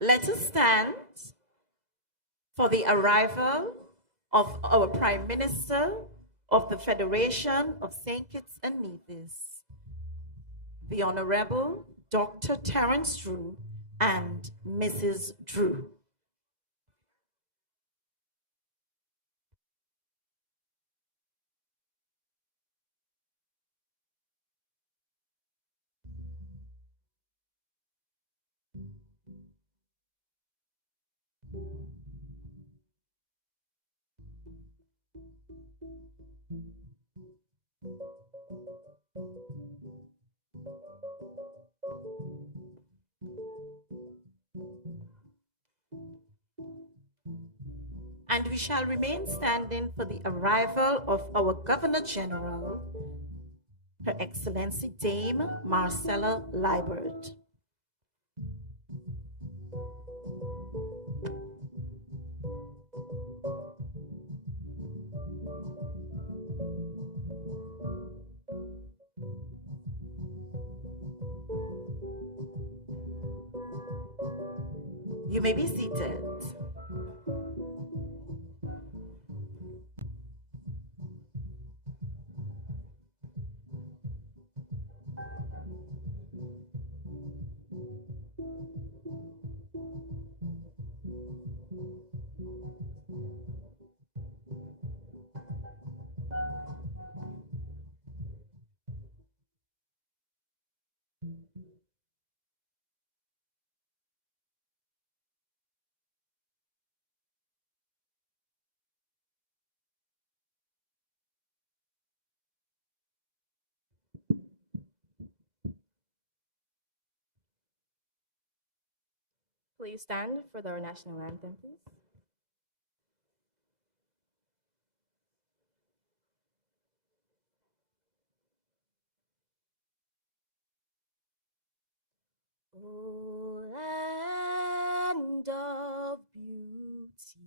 Let us stand for the arrival of our Prime Minister of the Federation of St. Kitts and Nevis, the Honorable Dr. Terence Drew and Mrs. Drew. And we shall remain standing for the arrival of our Governor General, Her Excellency Dame Marcella Liebert. You may be seated. Please stand for the national anthem, please. O land of beauty,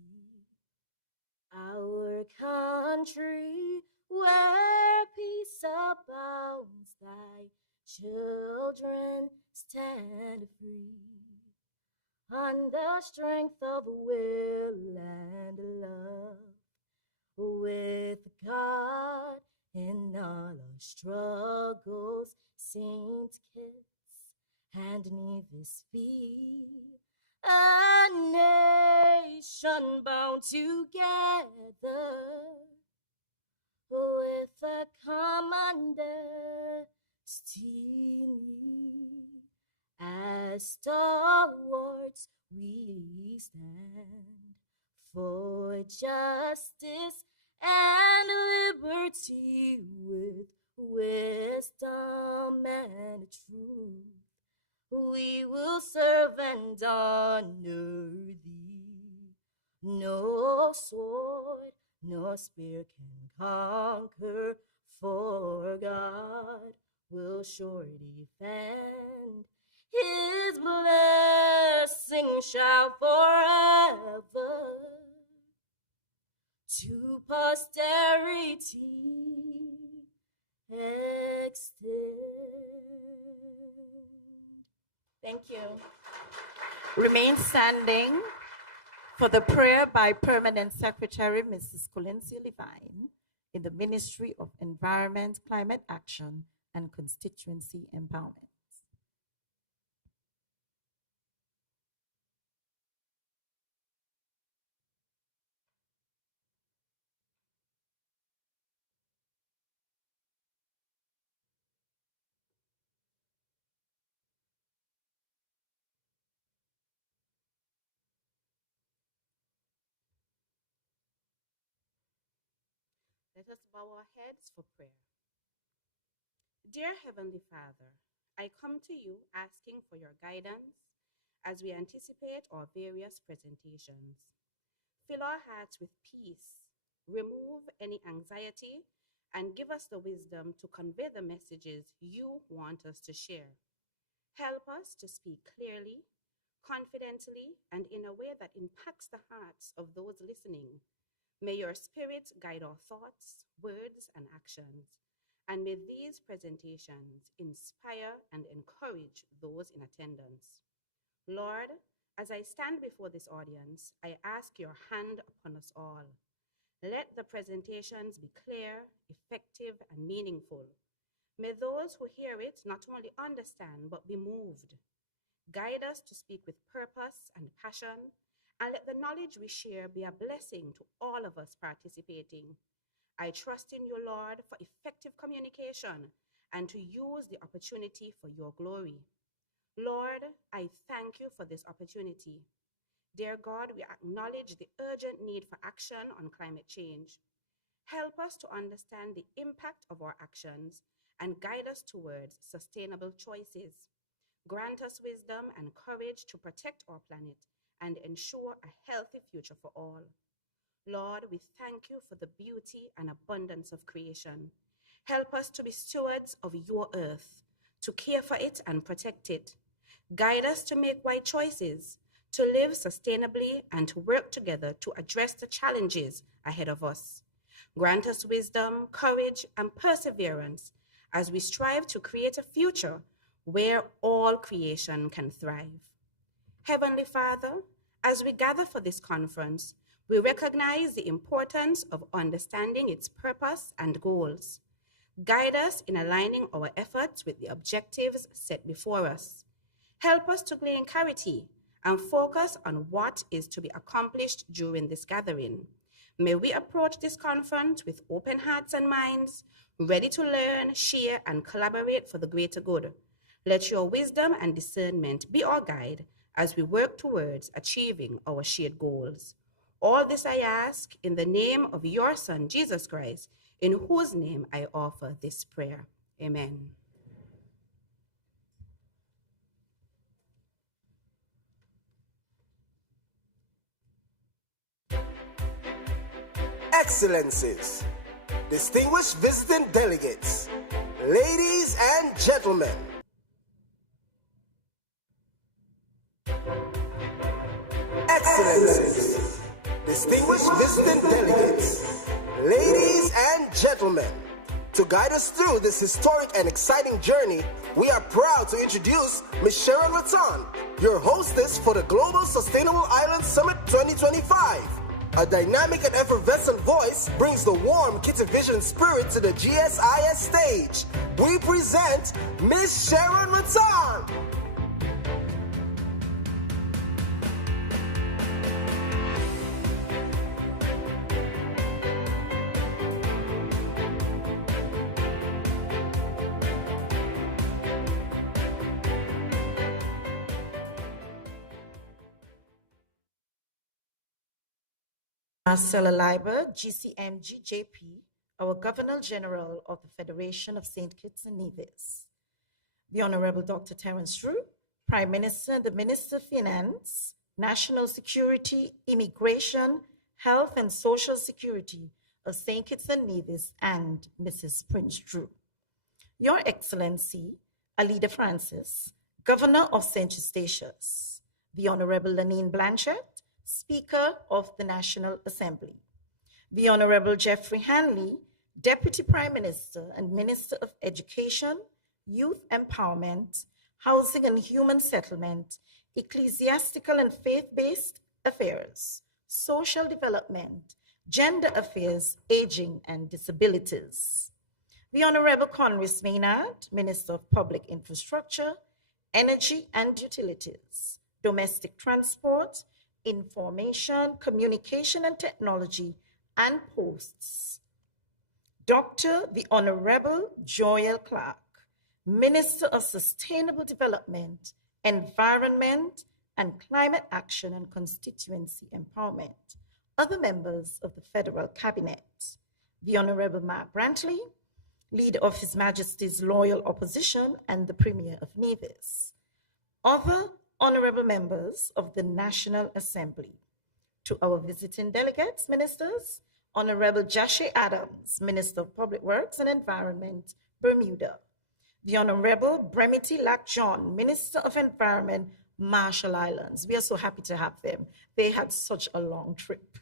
our country where peace abounds, thy children stand free on the strength of will and love, with God in all our struggles. Saint Kitts and Nevis be a nation bound together with a common destiny. As stalwarts we stand for justice and liberty, with wisdom and truth. We will serve and honor thee. No sword nor spear can conquer, for God will sure defend. His blessing shall forever to posterity extend. Thank you. Remain standing for the prayer by Permanent Secretary Mrs. Colincia Levine in the Ministry of Environment, Climate Action, and Constituency Empowerment. Let us bow our heads for prayer. Dear Heavenly Father, I come to you asking for your guidance as we anticipate our various presentations. Fill our hearts with peace, remove any anxiety, and give us the wisdom to convey the messages you want us to share. Help us to speak clearly, confidently, and in a way that impacts the hearts of those listening. May your Spirit guide our thoughts, words, and actions, and may these presentations inspire and encourage those in attendance. Lord, as I stand before this audience, I ask your hand upon us all. Let the presentations be clear, effective, and meaningful. May those who hear it not only understand, but be moved. Guide us to speak with purpose and passion, and let the knowledge we share be a blessing to all of us participating. I trust in you, Lord, for effective communication and to use the opportunity for your glory. Lord, I thank you for this opportunity. Dear God, we acknowledge the urgent need for action on climate change. Help us to understand the impact of our actions and guide us towards sustainable choices. Grant us wisdom and courage to protect our planet and ensure a healthy future for all. Lord, we thank you for the beauty and abundance of creation. Help us to be stewards of your earth, to care for it and protect it. Guide us to make wise choices, to live sustainably, and to work together to address the challenges ahead of us. Grant us wisdom, courage, and perseverance as we strive to create a future where all creation can thrive. Heavenly Father, as we gather for this conference, we recognize the importance of understanding its purpose and goals. Guide us in aligning our efforts with the objectives set before us. Help us to gain clarity and focus on what is to be accomplished during this gathering. May we approach this conference with open hearts and minds, ready to learn, share, and collaborate for the greater good. Let your wisdom and discernment be our guide as we work towards achieving our shared goals. All this I ask in the name of your Son, Jesus Christ, in whose name I offer this prayer. Amen. Excellencies, distinguished visiting delegates, ladies and gentlemen. Excellencies, distinguished visiting delegates, ladies and gentlemen. To guide us through this historic and exciting journey, we are proud to introduce Ms. Sharon Rattan, your hostess for the Global Sustainable Island Summit 2025. A dynamic and effervescent voice brings the warm Kitty Vision spirit to the GSIS stage. We present Ms. Sharon Rattan. Marcella Leiber, GCMG JP, our Governor General of the Federation of St. Kitts and Nevis. The Honorable Dr. Terence Drew, Prime Minister and the Minister of Finance, National Security, Immigration, Health and Social Security of St. Kitts and Nevis, and Mrs. Prince Drew. Your Excellency, Alida Francis, Governor of St. Eustatius. The Honorable Lanine Blanchett, Speaker of the National Assembly. The Honorable Jeffrey Hanley, Deputy Prime Minister and Minister of Education, Youth Empowerment, Housing and Human Settlement, Ecclesiastical and Faith-Based Affairs, Social Development, Gender Affairs, Aging and Disabilities. The Honorable Conris Maynard, Minister of Public Infrastructure, Energy and Utilities, Domestic Transport, Information, Communication and Technology, and Posts. Dr. the Honorable Joel Clark, Minister of Sustainable Development, Environment and Climate Action and Constituency Empowerment. Other members of the Federal Cabinet. The Honorable Mark Brantley, Leader of His Majesty's Loyal Opposition and the Premier of Nevis. Other honorable members of the National Assembly. To our visiting delegates, ministers, Honorable Jashe Adams, Minister of Public Works and Environment, Bermuda. The Honorable Bremity Lack John, Minister of Environment, Marshall Islands. We are so happy to have them. They had such a long trip.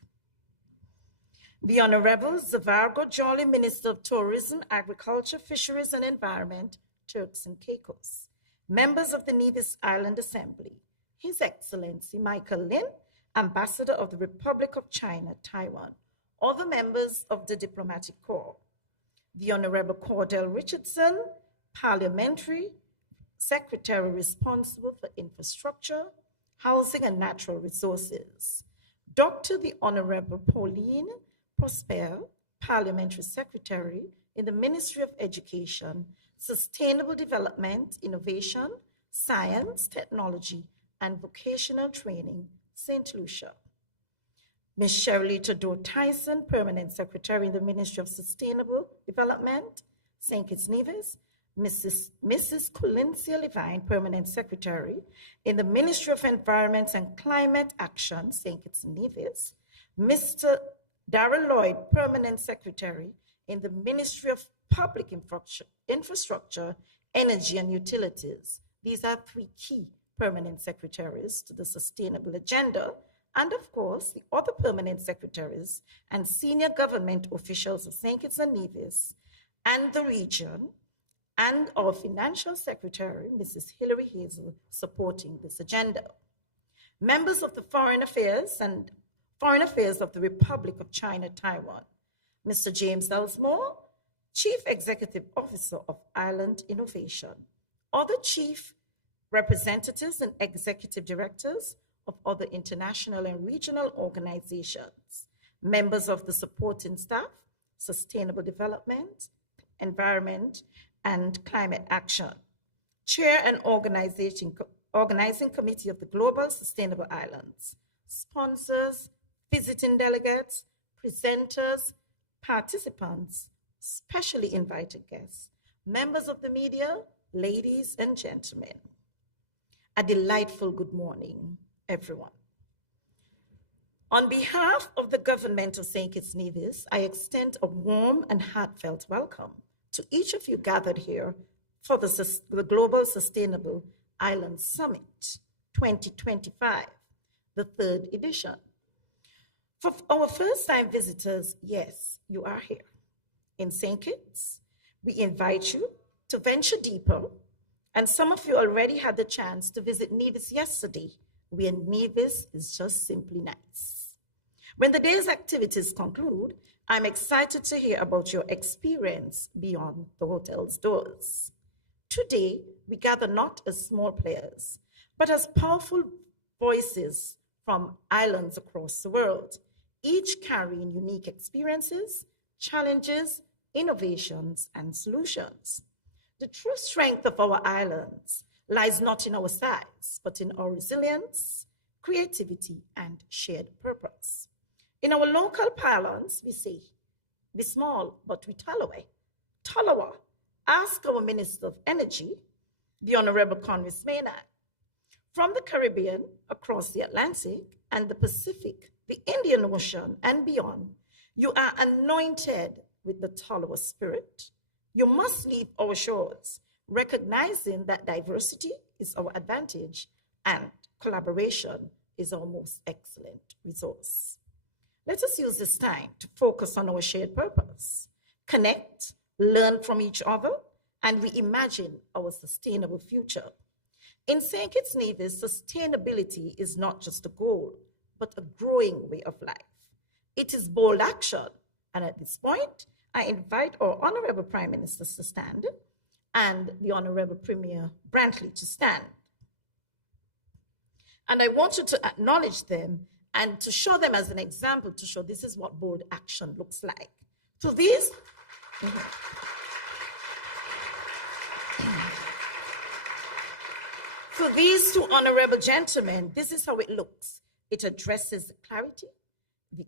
the Honorable Zavargo Jolly, Minister of Tourism, Agriculture, Fisheries and Environment, Turks and Caicos, members of the Nevis Island Assembly, His Excellency Michael Lin, Ambassador of the Republic of China, Taiwan, other members of the Diplomatic Corps, the Honorable Cordell Richardson, Parliamentary Secretary responsible for infrastructure, housing and natural resources, Dr. the Honorable Pauline Prosper, Parliamentary Secretary in the Ministry of Education, Sustainable Development, Innovation, Science, Technology, and Vocational Training, St. Lucia. Ms. Sherrilita Doe Tyson, Permanent Secretary in the Ministry of Sustainable Development, St. Kitts Nevis, Mrs. Colencia Levine, Permanent Secretary in the Ministry of Environment and Climate Action, St. Kitts Nevis, Mr. Darrell Lloyd, Permanent Secretary in the Ministry of Public Infrastructure, Energy and Utilities. These are three key permanent secretaries to the sustainable agenda, and of course, the other permanent secretaries and senior government officials of St. Kitts and Nevis and the region, and our Financial Secretary, Mrs. Hilary Hazel, supporting this agenda. Members of the Foreign Affairs of the Republic of China, Taiwan, Mr. James Elsmore, Chief Executive Officer of Island Innovation, other chief representatives and executive directors of other international and regional organizations, members of the supporting staff, sustainable development, environment, and climate action, chair and organizing committee of the Global Sustainable Islands, sponsors, visiting delegates, presenters, participants, specially invited guests, members of the media, ladies and gentlemen. A delightful good morning, everyone. On behalf of the government of St. Kitts Nevis, I extend a warm and heartfelt welcome to each of you gathered here for the Global Sustainable Island Summit 2025, the third edition. For our first-time visitors, yes, you are here. In St. Kitts, we invite you to venture deeper, and some of you already had the chance to visit Nevis yesterday, where Nevis is just simply nice. When the day's activities conclude, I'm excited to hear about your experience beyond the hotel's doors. Today, we gather not as small players, but as powerful voices from islands across the world, each carrying unique experiences, challenges, innovations, and solutions. The true strength of our islands lies not in our size, but in our resilience, creativity, and shared purpose. In our local parlance, we say, be small, but we tolerate. Talawa. Ask our Minister of Energy, the Honorable Convis Maynard. From the Caribbean, across the Atlantic and the Pacific, the Indian Ocean, and beyond, you are anointed with the Talawa spirit. You must leave our shores, recognizing that diversity is our advantage and collaboration is our most excellent resource. Let us use this time to focus on our shared purpose, connect, learn from each other, and reimagine our sustainable future. In St. Kitts Nevis, sustainability is not just a goal, but a growing way of life. It is bold action, and at this point, I invite our Honorable Prime Minister to stand and the Honorable Premier Brantley to stand. And I want you to acknowledge them and to show them as an example to show this is what bold action looks like. To these, for these two honorable gentlemen, this is how it looks. It addresses the clarity, the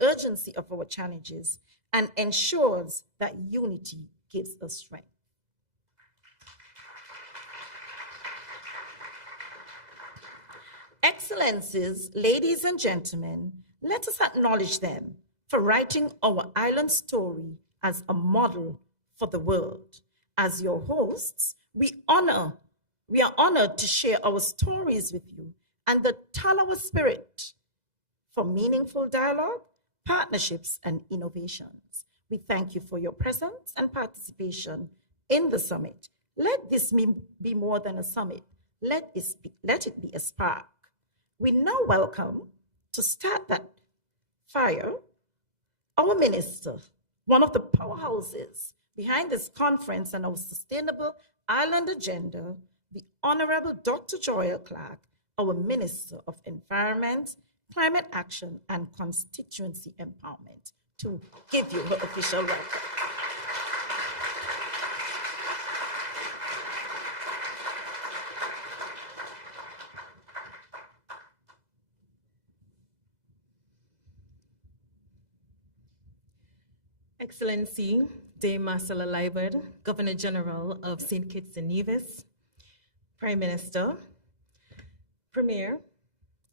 urgency of our challenges and ensures that unity gives us strength. Excellencies, ladies and gentlemen, let us acknowledge them for writing our island story as a model for the world. As your hosts, we are honored to share our stories with you and the Talawa spirit for meaningful dialogue, partnerships, and innovations. We thank you for your presence and participation in the summit. Let this be more than a summit. Let it be a spark. We now welcome, to start that fire, our minister, one of the powerhouses behind this conference and our sustainable island agenda, the Honorable Dr. Joel Clark, our Minister of Environment, Climate Action, and Constituency Empowerment, to give you her official welcome. Excellency Dame Marcella Liebert, Governor General of St. Kitts and Nevis, Prime Minister, Premier,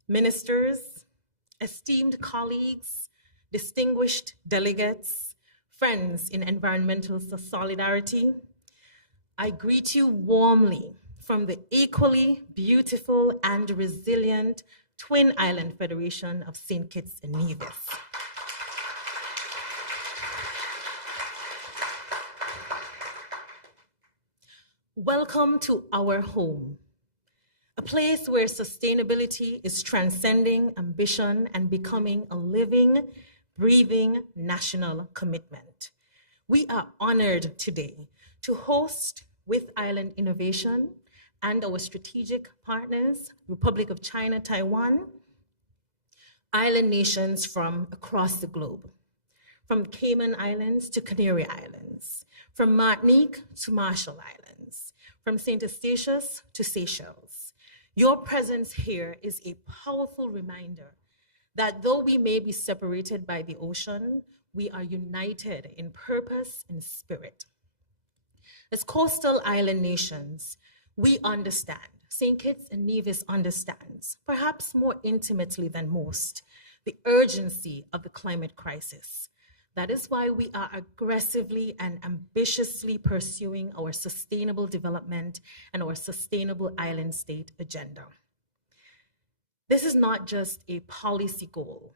ministers, esteemed colleagues, distinguished delegates, friends in environmental solidarity, I greet you warmly from the equally beautiful and resilient Twin Island Federation of St. Kitts and Nevis. Welcome to our home, a place where sustainability is transcending ambition and becoming a living, breathing national commitment. We are honored today to host with Island Innovation and our strategic partners, Republic of China, Taiwan, island nations from across the globe, from Cayman Islands to Canary Islands, from Martinique to Marshall Islands, from St. Eustatius to Seychelles. Your presence here is a powerful reminder that though we may be separated by the ocean, we are united in purpose and spirit. As coastal island nations, we understand, St. Kitts and Nevis understands, perhaps more intimately than most, the urgency of the climate crisis. That is why we are aggressively and ambitiously pursuing our sustainable development and our sustainable island state agenda. This is not just a policy goal,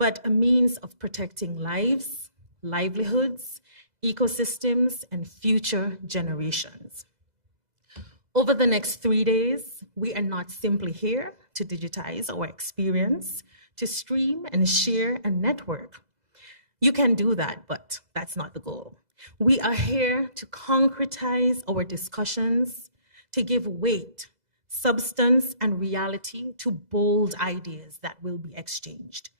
but a means of protecting lives, livelihoods, ecosystems, and future generations. Over the next 3 days, we are not simply here to digitize our experience, to stream and share and network. You can do that, but that's not the goal. We are here to concretize our discussions, to give weight, substance, and reality to bold ideas that will be exchanged.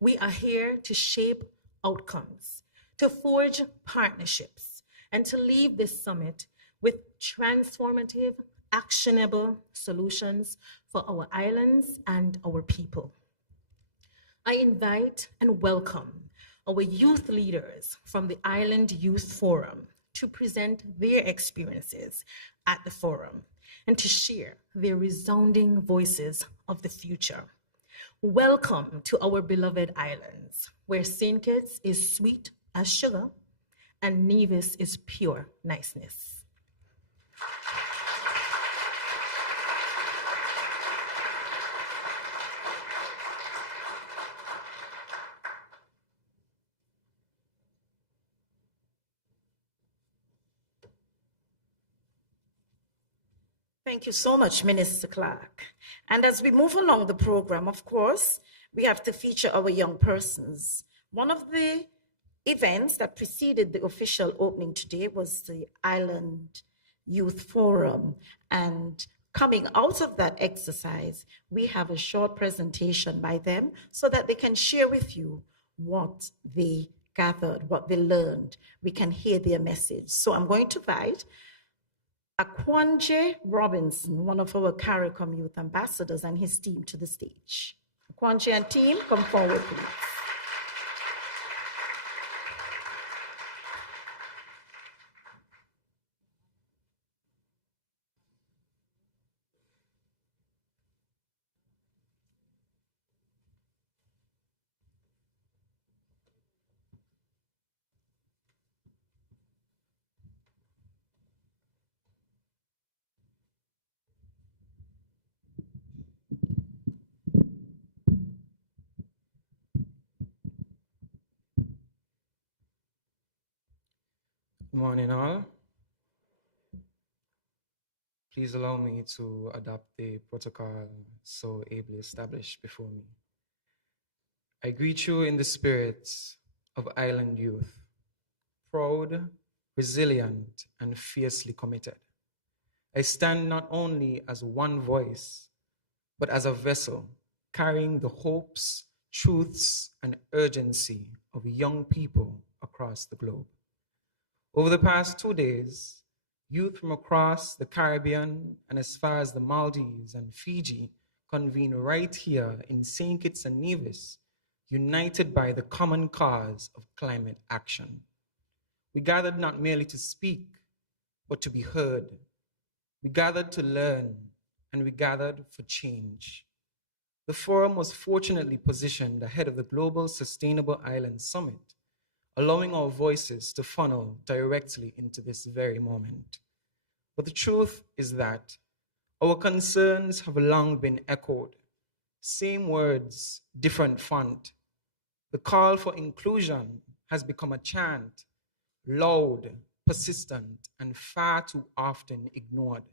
We are here to shape outcomes, to forge partnerships, and to leave this summit with transformative, actionable solutions for our islands and our people. I invite and welcome our youth leaders from the Island Youth Forum to present their experiences at the forum and to share their resounding voices of the future. Welcome to our beloved islands, where St. Kitts is sweet as sugar and Nevis is pure niceness. Thank you so much, Minister Clark. And as we move along the program, of course, we have to feature our young persons. One of the events that preceded the official opening today was the Island Youth Forum. And coming out of that exercise, we have a short presentation by them so that they can share with you what they gathered, what they learned. We can hear their message. So I'm going to invite Akwanje Robinson, one of our CARICOM youth ambassadors, and his team to the stage. Akwanje and team, come forward, please. Good morning, all. Please allow me to adopt the protocol so ably established before me. I greet you in the spirit of island youth, proud, resilient, and fiercely committed. I stand not only as one voice, but as a vessel carrying the hopes, truths, and urgency of young people across the globe. Over the past 2 days, youth from across the Caribbean and as far as the Maldives and Fiji convene right here in St. Kitts and Nevis, united by the common cause of climate action. We gathered not merely to speak, but to be heard. We gathered to learn, and we gathered for change. The forum was fortunately positioned ahead of the Global Sustainable Island Summit, allowing our voices to funnel directly into this very moment. But the truth is that our concerns have long been echoed. Same words, different font. The call for inclusion has become a chant, loud, persistent, and far too often ignored.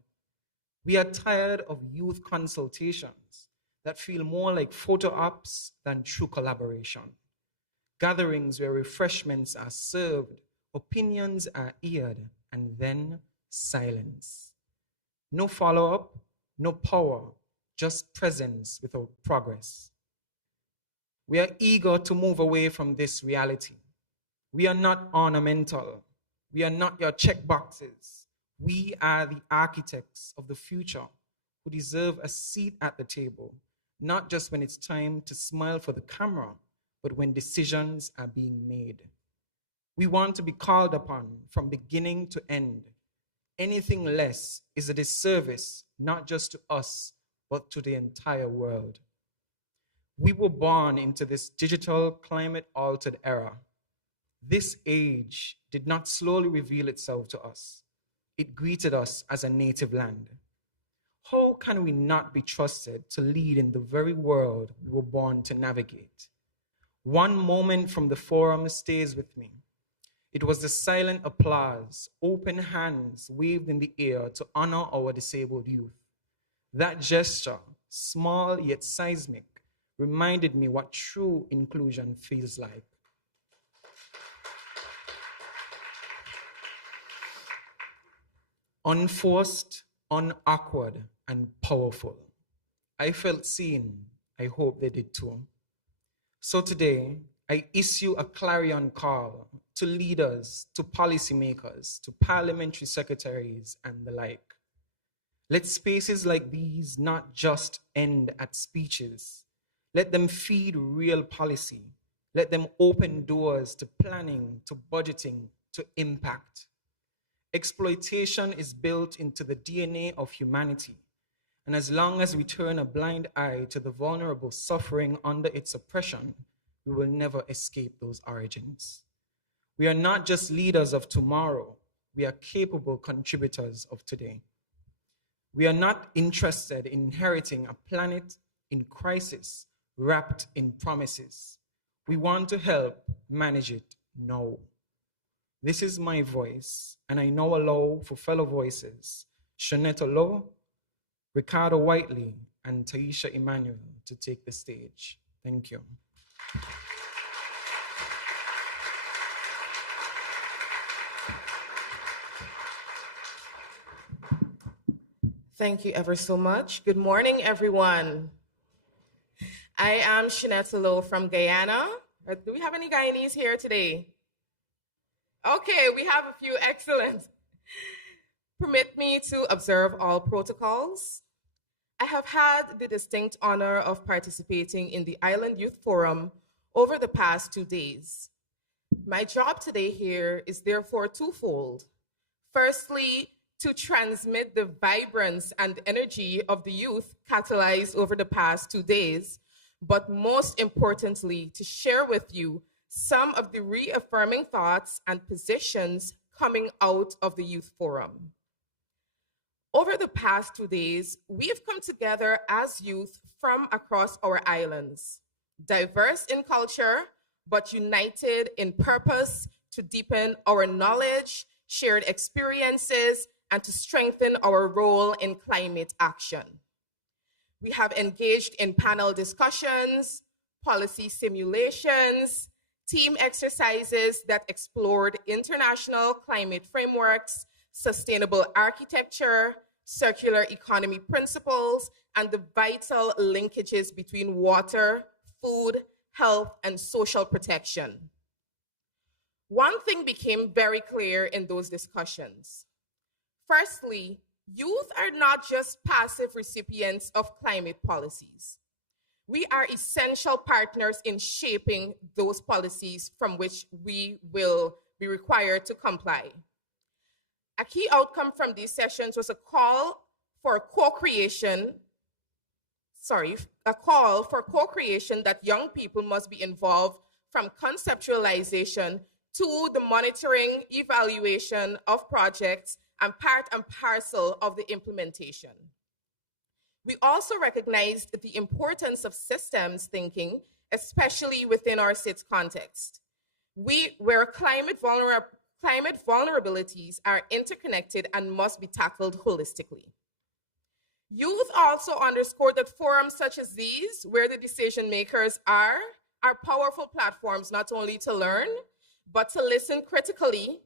We are tired of youth consultations that feel more like photo ops than true collaboration. Gatherings where refreshments are served, opinions are aired, and then silence. No follow-up, no power, just presence without progress. We are eager to move away from this reality. We are not ornamental. We are not your checkboxes. We are the architects of the future who deserve a seat at the table, not just when it's time to smile for the camera, but when decisions are being made. We want to be called upon from beginning to end. Anything less is a disservice, not just to us, but to the entire world. We were born into this digital, climate-altered era. This age did not slowly reveal itself to us. It greeted us as a native land. How can we not be trusted to lead in the very world we were born to navigate? One moment from the forum stays with me. It was the silent applause, open hands waved in the air to honor our disabled youth. That gesture, small yet seismic, reminded me what true inclusion feels like. Unforced, unawkward, and powerful. I felt seen. I hope they did too. So today, I issue a clarion call to leaders, to policymakers, to parliamentary secretaries, and the like. Let spaces like these not just end at speeches. Let them feed real policy. Let them open doors to planning, to budgeting, to impact. Exploitation is built into the DNA of humanity. And as long as we turn a blind eye to the vulnerable suffering under its oppression, we will never escape those origins. We are not just leaders of tomorrow, we are capable contributors of today. We are not interested in inheriting a planet in crisis, wrapped in promises. We want to help manage it now. This is my voice, and I now allow for fellow voices, Shanetta Lowe, Ricardo Whiteley, and Taisha Emmanuel to take the stage. Thank you. Thank you ever so much. Good morning, everyone. I am Shanetta Lowe from Guyana. Do we have any Guyanese here today? Okay, we have a few. Excellent. Permit me to observe all protocols. I have had the distinct honor of participating in the Island Youth Forum over the past 2 days. My job today here is therefore twofold. Firstly, to transmit the vibrance and energy of the youth catalyzed over the past 2 days, but most importantly, to share with you some of the reaffirming thoughts and positions coming out of the Youth Forum. Over the past 2 days, we have come together as youth from across our islands, diverse in culture, but united in purpose to deepen our knowledge, shared experiences, and to strengthen our role in climate action. We have engaged in panel discussions, policy simulations, team exercises that explored international climate frameworks, sustainable architecture, circular economy principles, and the vital linkages between water, food, health, and social protection. One thing became very clear in those discussions. Firstly, youth are not just passive recipients of climate policies. We are essential partners in shaping those policies from which we will be required to comply. A key outcome from these sessions was a call for co-creation that young people must be involved from conceptualization to the monitoring, evaluation of projects, and part and parcel of the implementation. We also recognized the importance of systems thinking, especially within our SITS context, where climate vulnerabilities are interconnected and must be tackled holistically. Youth also underscored that forums such as these, where the decision makers are powerful platforms not only to learn, but to listen critically,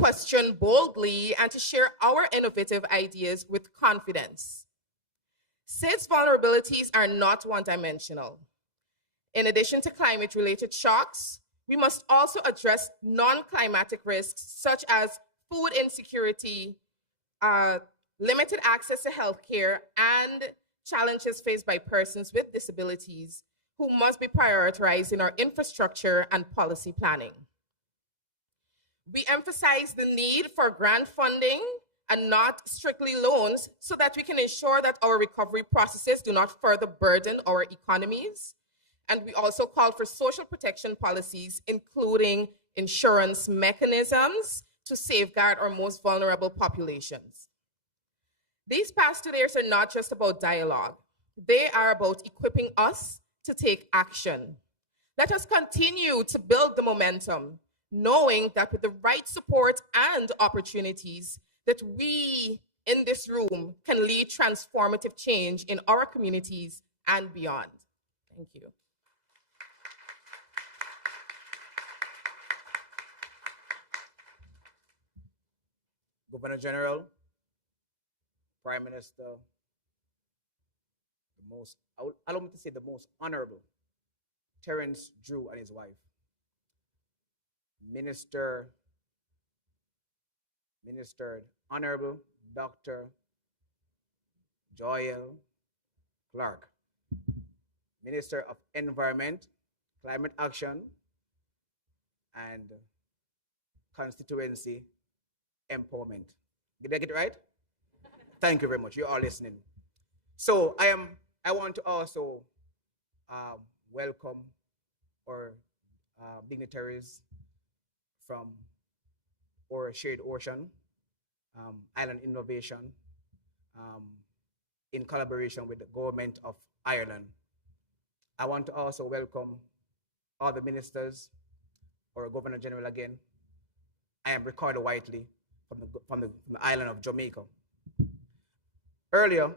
question boldly, and to share our innovative ideas with confidence. SIDS vulnerabilities are not one-dimensional. In addition to climate-related shocks, we must also address non-climatic risks such as food insecurity, limited access to healthcare, and challenges faced by persons with disabilities who must be prioritized in our infrastructure and policy planning. We emphasize the need for grant funding and not strictly loans so that we can ensure that our recovery processes do not further burden our economies. And we also call for social protection policies, including insurance mechanisms to safeguard our most vulnerable populations. These past 2 days are not just about dialogue. They are about equipping us to take action. Let us continue to build the momentum, knowing that with the right support and opportunities, that we in this room can lead transformative change in our communities and beyond. Thank you. Governor General, Prime Minister, allow me to say the most honorable, Terence Drew and his wife, Ministered Honorable Dr. Joel Clark, Minister of Environment, Climate Action, and Constituency Empowerment. Did I get it right? Thank you very much. You're all listening. So I want to also welcome our dignitaries from our shared ocean, Island Innovation, in collaboration with the government of Ireland. I want to also welcome all the ministers, or Governor General again. I am Ricardo Whiteley from the island of Jamaica. Earlier,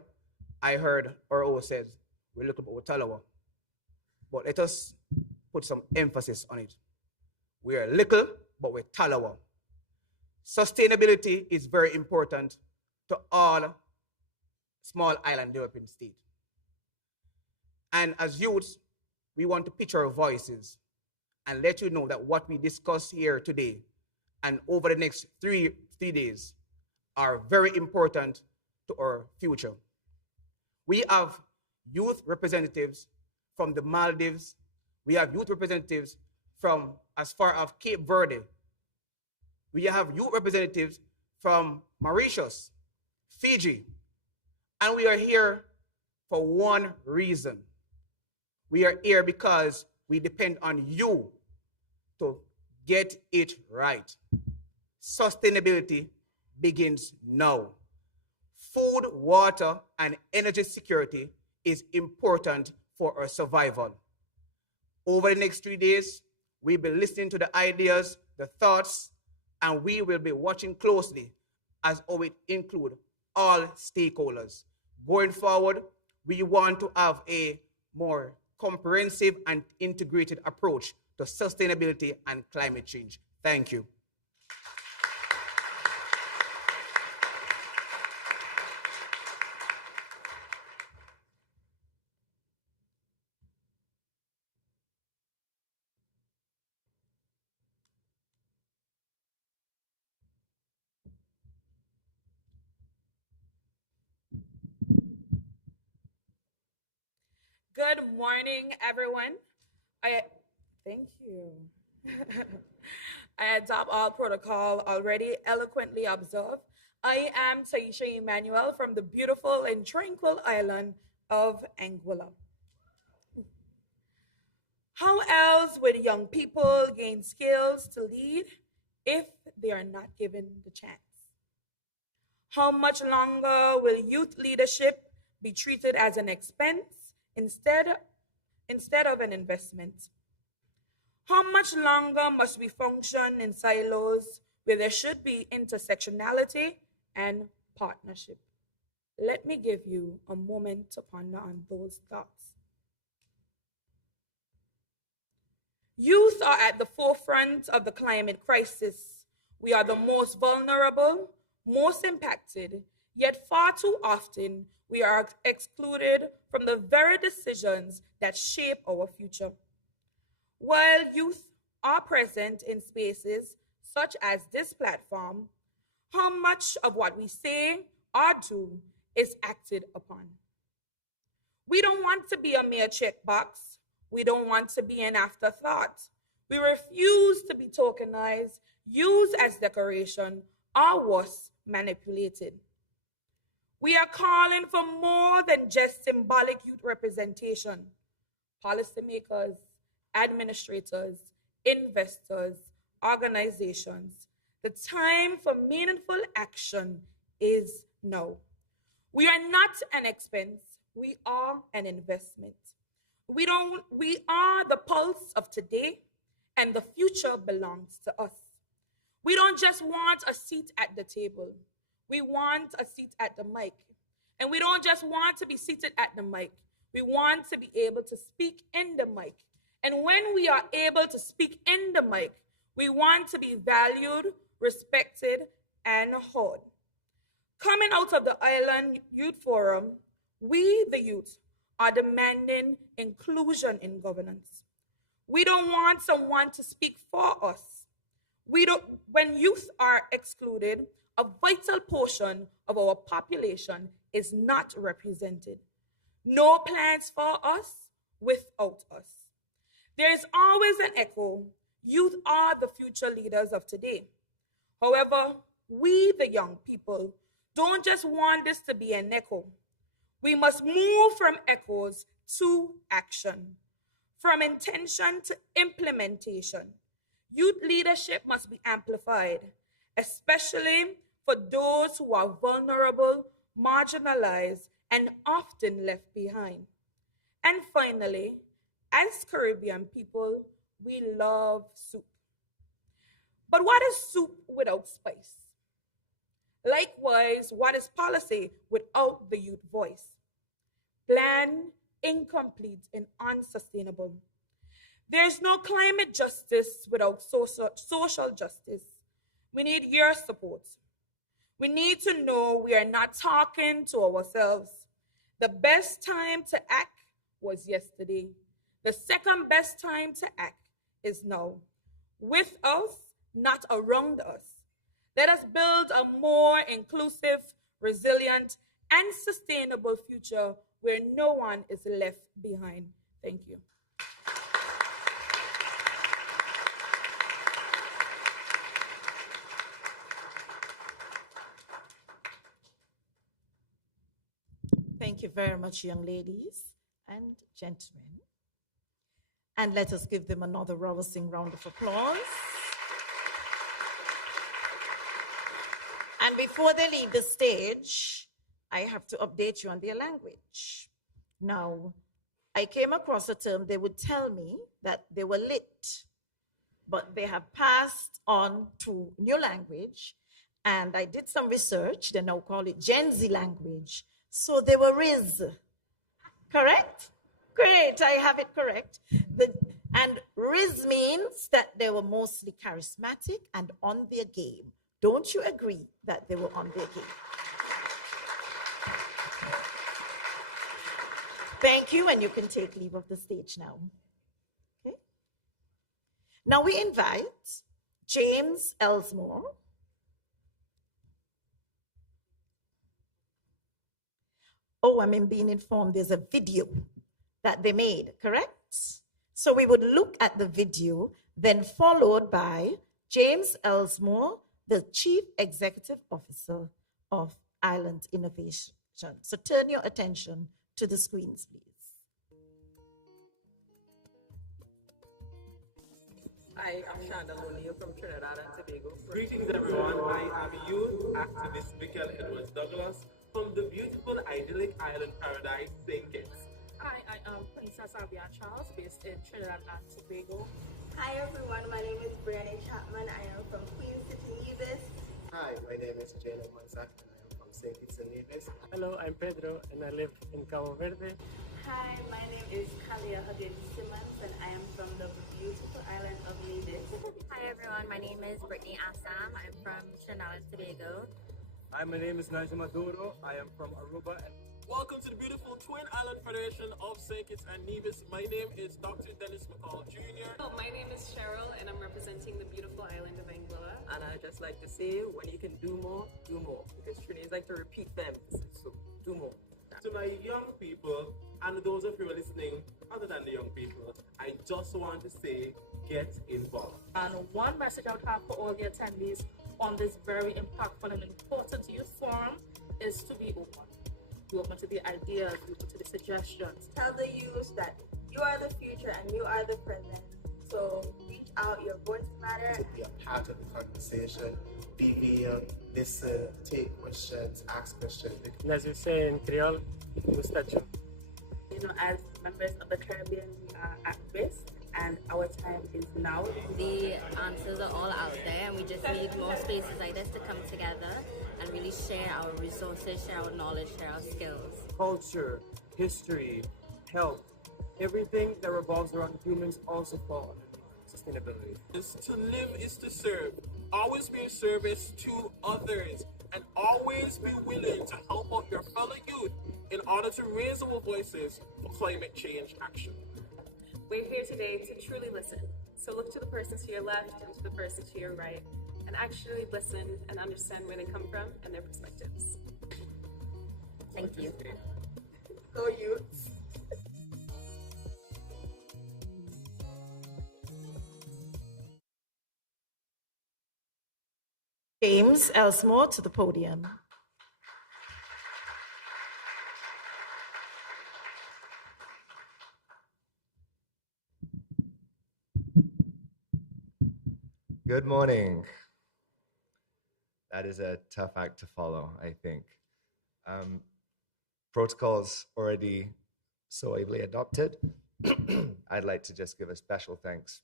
I heard RO said, we look about Talawa, but let us put some emphasis on it. We are little, but we're Talawa. Sustainability is very important to all small island developing states. And as youths, we want to pitch our voices and let you know that what we discuss here today and over the next three days are very important to our future. We have youth representatives from the Maldives. We have youth representatives from as far as Cape Verde. We have youth representatives from Mauritius, Fiji. And we are here for one reason. We are here because we depend on you to get it right. Sustainability begins now. Food, water, and energy security is important for our survival. Over the next 3 days, we'll be listening to the ideas, the thoughts, and we will be watching closely as how it include all stakeholders. Going forward, we want to have a more comprehensive and integrated approach to sustainability and climate change. Thank you. Good morning, everyone. Thank you. I adopt all protocol already eloquently observed. I am Taisha Emmanuel from the beautiful and tranquil island of Anguilla. How else would young people gain skills to lead if they are not given the chance? How much longer will youth leadership be treated as an expense instead of an investment? How much longer must we function in silos where there should be intersectionality and partnership? Let me give you a moment to ponder on those thoughts. Youth are at the forefront of the climate crisis. We are the most vulnerable, most impacted, yet far too often we are excluded from the very decisions that shape our future. While youth are present in spaces such as this platform, how much of what we say or do is acted upon? We don't want to be a mere checkbox. We don't want to be an afterthought. We refuse to be tokenized, used as decoration, or worse, manipulated. We are calling for more than just symbolic youth representation. Policymakers, administrators, investors, organizations, the time for meaningful action is now. We are not an expense, we are an investment. We are the pulse of today, and the future belongs to us. We don't just want a seat at the table. We want a seat at the mic. And we don't just want to be seated at the mic. We want to be able to speak in the mic. And when we are able to speak in the mic, we want to be valued, respected, and heard. Coming out of the Island Youth Forum, we, the youth, are demanding inclusion in governance. We don't want someone to speak for us. When youth are excluded, a vital portion of our population is not represented. No plans for us without us. There is always an echo. Youth are the future leaders of today. However, we, the young people, don't just want this to be an echo. We must move from echoes to action, from intention to implementation. Youth leadership must be amplified, especially for those who are vulnerable, marginalized, and often left behind. And finally, as Caribbean people, we love soup. But what is soup without spice? Likewise, what is policy without the youth voice? Bland, incomplete, and unsustainable. There's no climate justice without social justice. We need your support. We need to know we are not talking to ourselves. The best time to act was yesterday. The second best time to act is now. With us, not around us. Let us build a more inclusive, resilient, and sustainable future where no one is left behind. Thank you. Thank you very much, young ladies and gentlemen. And let us give them another rousing round of applause. And before they leave the stage, I have to update you on their language. Now, I came across a term, they would tell me that they were lit, but they have passed on to new language. And I did some research, they now call it Gen Z language. So they were Riz. Correct? Great, I have it correct. And Riz means that they were mostly charismatic and on their game. Don't you agree that they were on their game? Thank you, and you can take leave of the stage now. Okay. Now we invite James Elsmore. Oh, I'm being informed there's a video that they made, correct? So we would look at the video, then followed by James Elsmore, the Chief Executive Officer of Island Innovation. So turn your attention to the screens, please. Hi, I'm Shanda O'Neill from Trinidad and Tobago. Greetings everyone, I am youth activist Michael Edwards Douglas from the beautiful idyllic island paradise St. Kitts. Hi, I am Princess Abia Charles, based in Trinidad and Tobago. Hi everyone, my name is Brianna Chapman. I am from Queen City, Nevis. Hi, my name is Jalen Manzak and I am from St. Kitts and Nevis. Hello, I'm Pedro and I live in Cabo Verde. Hi, my name is Kalia Hagid Simmons and I am from the beautiful island of Nevis. Hi everyone, my name is Brittany Assam. I'm from Trinidad and Tobago. Hi, my name is Najee Maduro. I am from Aruba. And welcome to the beautiful Twin Island Federation of St. Kitts and Nevis. My name is Dr. Dennis McCall Jr. Oh, my name is Cheryl and I'm representing the beautiful island of Anguilla. And I just like to say, when you can do more, because Trinidadians like to repeat them, so do more. To my young people, and those of you who are listening, other than the young people, I just want to say, get involved. And one message I would have for all the attendees on this very impactful and important youth forum is to be open. Be open to the ideas, be open to the suggestions. Tell the youth that you are the future and you are the present. So reach out, your voice matters. To be a part of the conversation, be real, listen, take questions, ask questions. And as you say in Creole, mustacho. You know, as members of the Caribbean, we are at risk and our time is now. The answers are all out there and we just need more spaces like this to come together and really share our resources, share our knowledge, share our skills. Culture, history, health, everything that revolves around humans also fall under sustainability. To live is to serve. Always be of service to others and always be willing to help out your fellow youth in order to raise our voices for climate change action. We're here today to truly listen. So look to the person to your left and to the person to your right and actually listen and understand where they come from and their perspectives. Thank you. Go youths. James Elsmore to the podium. Good morning. That is a tough act to follow, I think. Protocols already so ably adopted. I'd like to just give a special thanks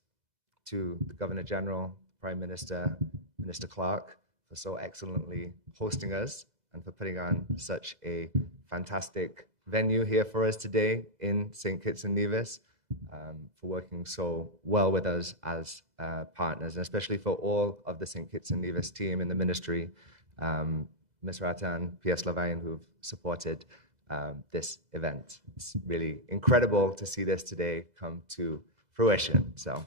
to the Governor General, Prime Minister, Minister Clark, for so excellently hosting us and for putting on such a fantastic venue here for us today in St. Kitts and Nevis, for working so well with us as partners, and especially for all of the St. Kitts and Nevis team in the ministry, Ms. Ratan, P.S. Levine, who've supported this event. It's really incredible to see this today come to fruition. So.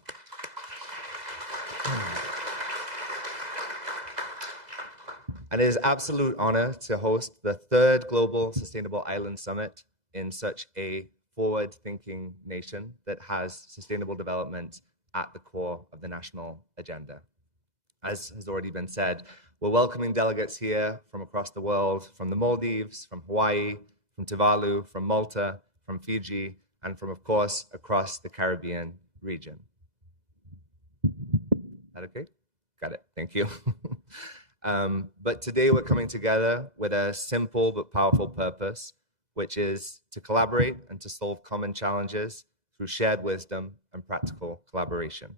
And it is an absolute honor to host the third Global Sustainable Island Summit in such a forward-thinking nation that has sustainable development at the core of the national agenda. As has already been said, we're welcoming delegates here from across the world, from the Maldives, from Hawaii, from Tuvalu, from Malta, from Fiji, and from, of course, across the Caribbean region. Is that okay? Got it, thank you. But today we're coming together with a simple but powerful purpose, which is to collaborate and to solve common challenges through shared wisdom and practical collaboration.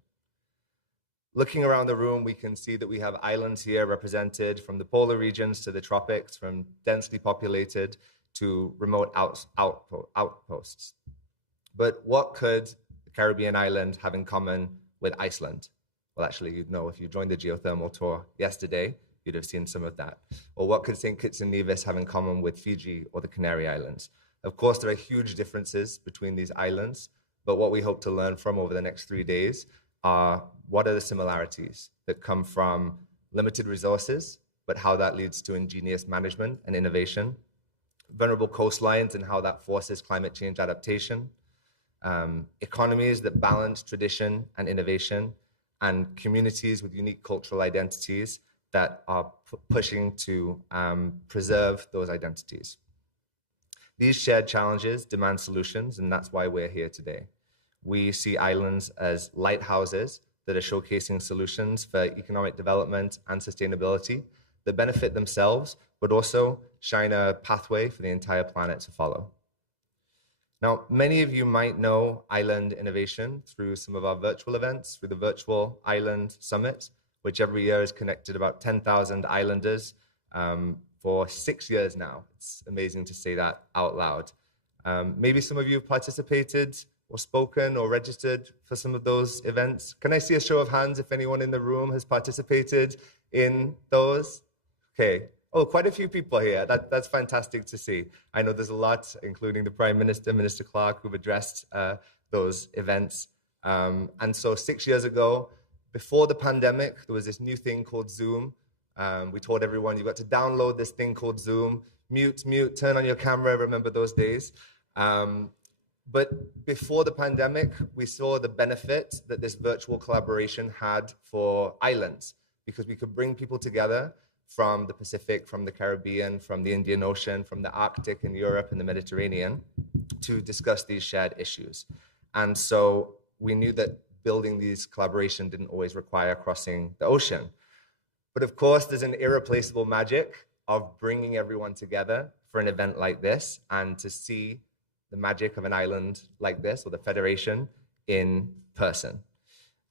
Looking around the room, we can see that we have islands here represented from the polar regions to the tropics, from densely populated to remote outposts. But what could the Caribbean island have in common with Iceland? Well, actually, you'd know if you joined the geothermal tour yesterday, you'd have seen some of that. Or what could St. Kitts and Nevis have in common with Fiji or the Canary Islands? Of course, there are huge differences between these islands, but what we hope to learn from over the next 3 days are what are the similarities that come from limited resources, but how that leads to ingenious management and innovation, vulnerable coastlines and how that forces climate change adaptation, economies that balance tradition and innovation, and communities with unique cultural identities that are pushing to preserve those identities. These shared challenges demand solutions, and that's why we're here today. We see islands as lighthouses that are showcasing solutions for economic development and sustainability that benefit themselves, but also shine a pathway for the entire planet to follow. Now, many of you might know Island Innovation through some of our virtual events, through the Virtual Island Summit, which every year has connected about 10,000 islanders for 6 years now. It's amazing to say that out loud. Maybe some of you have participated or spoken or registered for some of those events. Can I see a show of hands if anyone in the room has participated in those? Okay. Oh, quite a few people here. That's fantastic to see. I know there's a lot, including the Prime Minister, Minister Clark, who've addressed those events. And so 6 years ago, before the pandemic, there was this new thing called Zoom. We told everyone you got to download this thing called Zoom, mute, turn on your camera, remember those days. But before the pandemic, we saw the benefit that this virtual collaboration had for islands, because we could bring people together from the Pacific, from the Caribbean, from the Indian Ocean, from the Arctic and Europe and the Mediterranean to discuss these shared issues. And so we knew that building these collaboration didn't always require crossing the ocean. But of course, there's an irreplaceable magic of bringing everyone together for an event like this and to see the magic of an island like this, or the Federation, in person.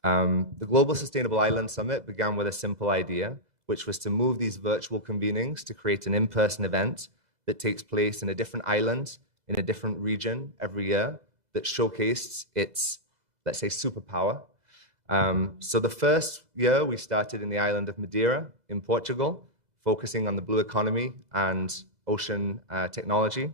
The Global Sustainable Island Summit began with a simple idea, which was to move these virtual convenings to create an in-person event that takes place in a different island, in a different region every year, that showcased its, let's say, superpower. So the first year we started in the island of Madeira in Portugal, focusing on the blue economy and ocean technology.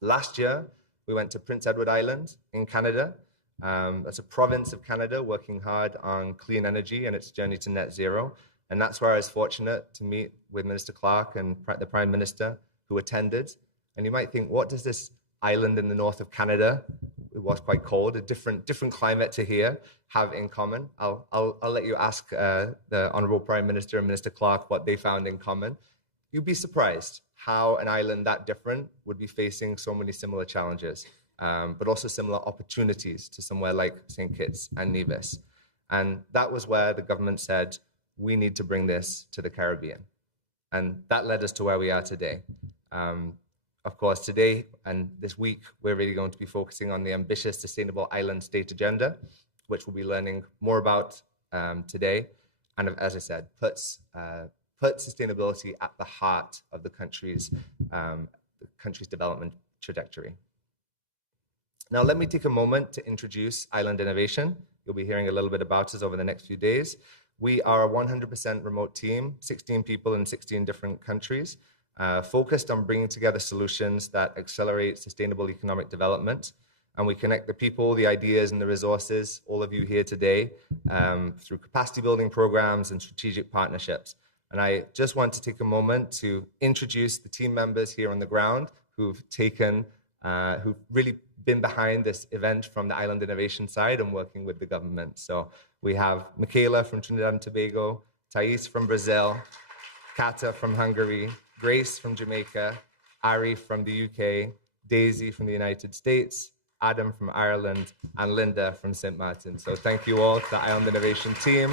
Last year, we went to Prince Edward Island in Canada. That's a province of Canada working hard on clean energy and its journey to net zero. And that's where I was fortunate to meet with Minister Clark and the Prime Minister who attended. And you might think, what does this island in the north of Canada, it was quite cold, a different climate to here, have in common? I'll let you ask the Honourable Prime Minister and Minister Clark what they found in common. You'd be surprised how an island that different would be facing so many similar challenges, but also similar opportunities to somewhere like St. Kitts and Nevis. And that was where the government said, we need to bring this to the Caribbean. And that led us to where we are today. Of course, today and this week, we're really going to be focusing on the ambitious Sustainable Island State Agenda, which we'll be learning more about today. And as I said, put sustainability at the heart of the country's development trajectory. Now, let me take a moment to introduce Island Innovation. You'll be hearing a little bit about us over the next few days. We are a 100% remote team, 16 people in 16 different countries, focused on bringing together solutions that accelerate sustainable economic development. And we connect the people, the ideas, and the resources, all of you here today, through capacity building programs and strategic partnerships. And I just want to take a moment to introduce the team members here on the ground who've really been behind this event from the Island Innovation side and working with the government. So we have Michaela from Trinidad and Tobago, Thais from Brazil, Kata from Hungary, Grace from Jamaica, Ari from the UK, Daisy from the United States, Adam from Ireland, and Linda from St. Martin. So thank you all to the Island Innovation team.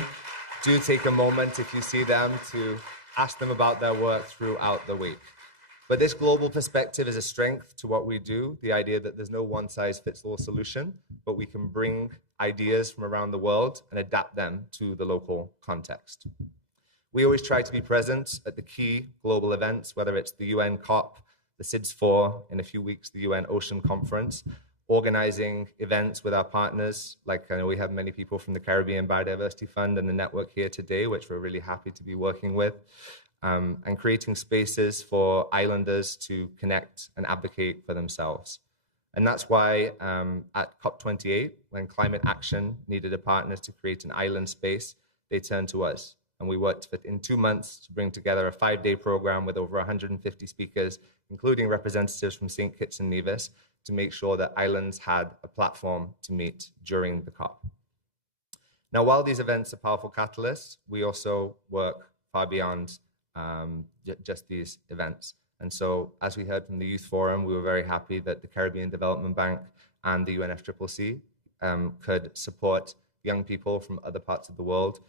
Do take a moment if you see them to ask them about their work throughout the week. But this global perspective is a strength to what we do, the idea that there's no one-size-fits-all solution, but we can bring ideas from around the world and adapt them to the local context. We always try to be present at the key global events, whether it's the UN COP, the SIDS4, in a few weeks, the UN Ocean Conference, organizing events with our partners. Like, I know we have many people from the Caribbean Biodiversity Fund and the network here today, which we're really happy to be working with, and creating spaces for islanders to connect and advocate for themselves. And that's why at COP28, when climate action needed a partner to create an island space, they turned to us. And we worked in 2 months to bring together a 5-day program with over 150 speakers, including representatives from St. Kitts and Nevis, to make sure that islands had a platform to meet during the COP. Now, while these events are powerful catalysts, we also work far beyond just these events. And so, as we heard from the Youth Forum, we were very happy that the Caribbean Development Bank and the UNFCCC could support young people from other parts of the world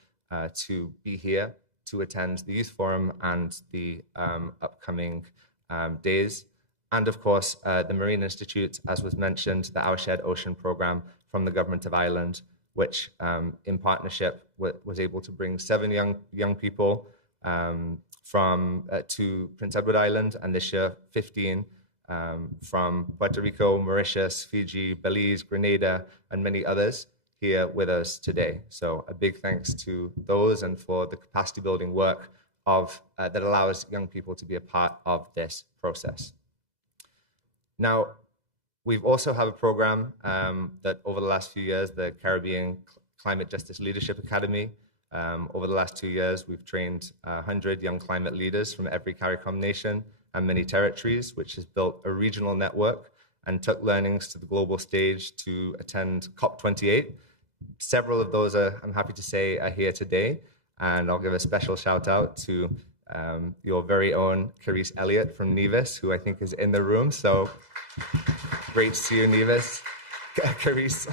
to be here to attend the Youth Forum and the upcoming days. And of course, the Marine Institute, as was mentioned, the Our Shared Ocean program from the Government of Ireland, which in partnership was able to bring 7 young people to Prince Edward Island, and this year 15 from Puerto Rico, Mauritius, Fiji, Belize, Grenada, and many others here with us today. So a big thanks to those and for the capacity building work that allows young people to be a part of this process. Now, we've also have a program that over the last few years, the Caribbean Climate Justice Leadership Academy. Over the last 2 years, we've trained 100 young climate leaders from every CARICOM nation and many territories, which has built a regional network and took learnings to the global stage to attend COP28. Several of those, I'm happy to say, are here today. And I'll give a special shout out to your very own Carice Elliott from Nevis, who I think is in the room. So great to see you, Nevis. Carice.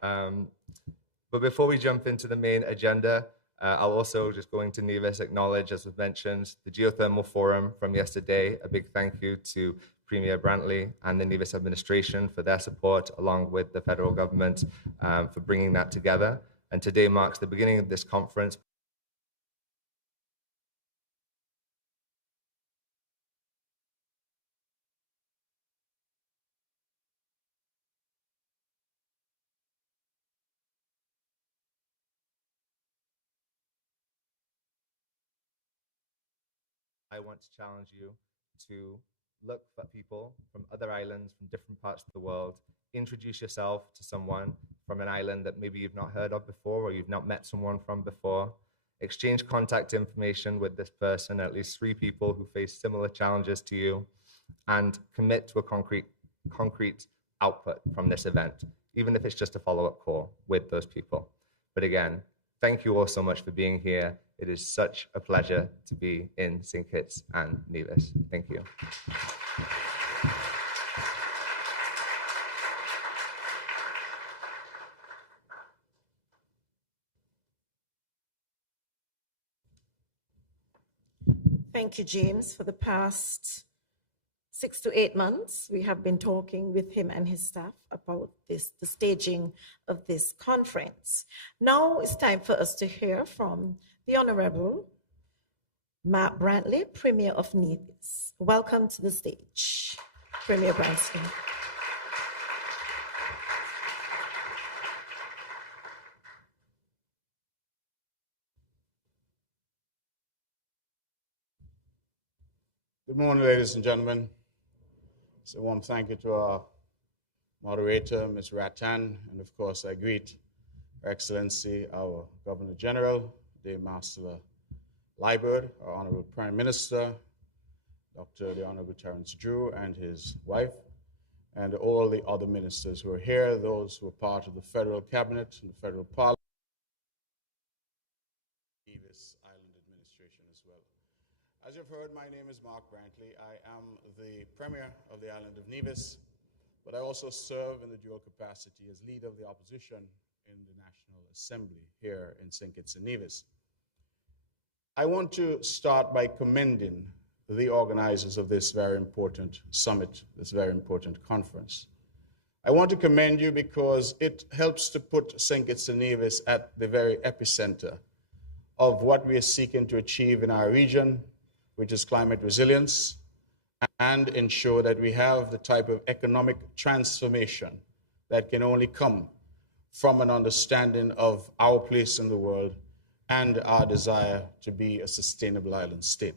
But before we jump into the main agenda, I'll also, just going to Nevis, acknowledge, as was mentioned, the Geothermal Forum from yesterday. A big thank you to Premier Brantley and the Nevis administration for their support, along with the federal government for bringing that together. And today marks the beginning of this conference. I want to challenge you to look for people from other islands, from different parts of the world. Introduce yourself to someone from an island that maybe you've not heard of before or you've not met someone from before. Exchange contact information with this person, at least 3 people who face similar challenges to you, and commit to a concrete output from this event, even if it's just a follow-up call with those people. But again, thank you all so much for being here. It is such a pleasure to be in St. Kitts and Nevis. Thank you. Thank you, James. For the past 6 to 8 months, we have been talking with him and his staff about the staging of this conference. Now it's time for us to hear from the Honorable Mark Brantley, Premier of Nevis. Welcome to the stage, Premier Brantley. Good morning, ladies and gentlemen. So I want to thank you to our moderator, Ms. Rattan, and of course I greet Her Excellency, our Governor General, Dame Marcella Liburd, our Honorable Prime Minister, the Honorable Terence Drew and his wife, and all the other ministers who are here, those who are part of the federal cabinet and the federal parliament, Nevis Island administration as well. As you've heard, my name is Mark Brantley. I am the Premier of the island of Nevis, but I also serve in the dual capacity as leader of the opposition in the National Assembly here in St. Kitts and Nevis. I want to start by commending the organizers of this very important summit, this very important conference. I want to commend you because it helps to put St. Kitts and Nevis at the very epicenter of what we are seeking to achieve in our region, which is climate resilience, and ensure that we have the type of economic transformation that can only come from an understanding of our place in the world and our desire to be a sustainable island state.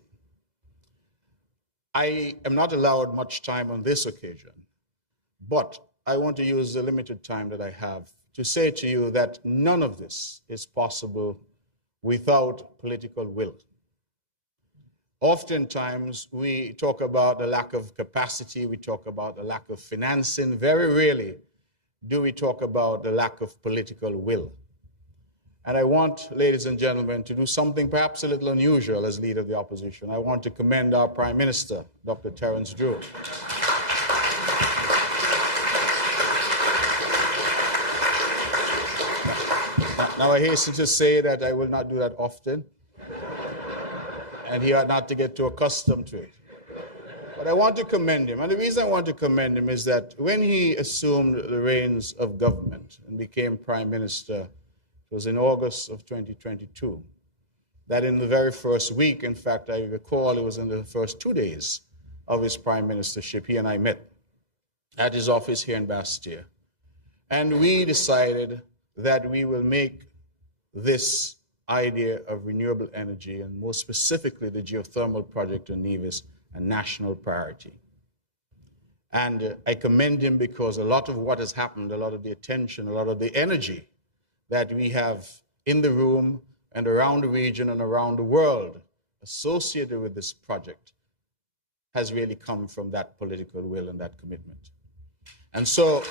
I am not allowed much time on this occasion, but I want to use the limited time that I have to say to you that none of this is possible without political will. Oftentimes, we talk about the lack of capacity, we talk about the lack of financing. Very rarely do we talk about the lack of political will. And I want, ladies and gentlemen, to do something perhaps a little unusual as leader of the opposition. I want to commend our Prime Minister, Dr. Terence Drew. Now, I hasten to say that I will not do that often, and he ought not to get too accustomed to it. But I want to commend him, and the reason I want to commend him is that when he assumed the reins of government and became Prime Minister, it was in August of 2022, that in the very first week, in fact, I recall it was in the first 2 days of his Prime Ministership, he and I met at his office here in Bastia. And we decided that we will make this idea of renewable energy, and more specifically the geothermal project in Nevis, a national priority. And I commend him because a lot of what has happened, a lot of the attention, a lot of the energy that we have in the room and around the region and around the world associated with this project has really come from that political will and that commitment. And so,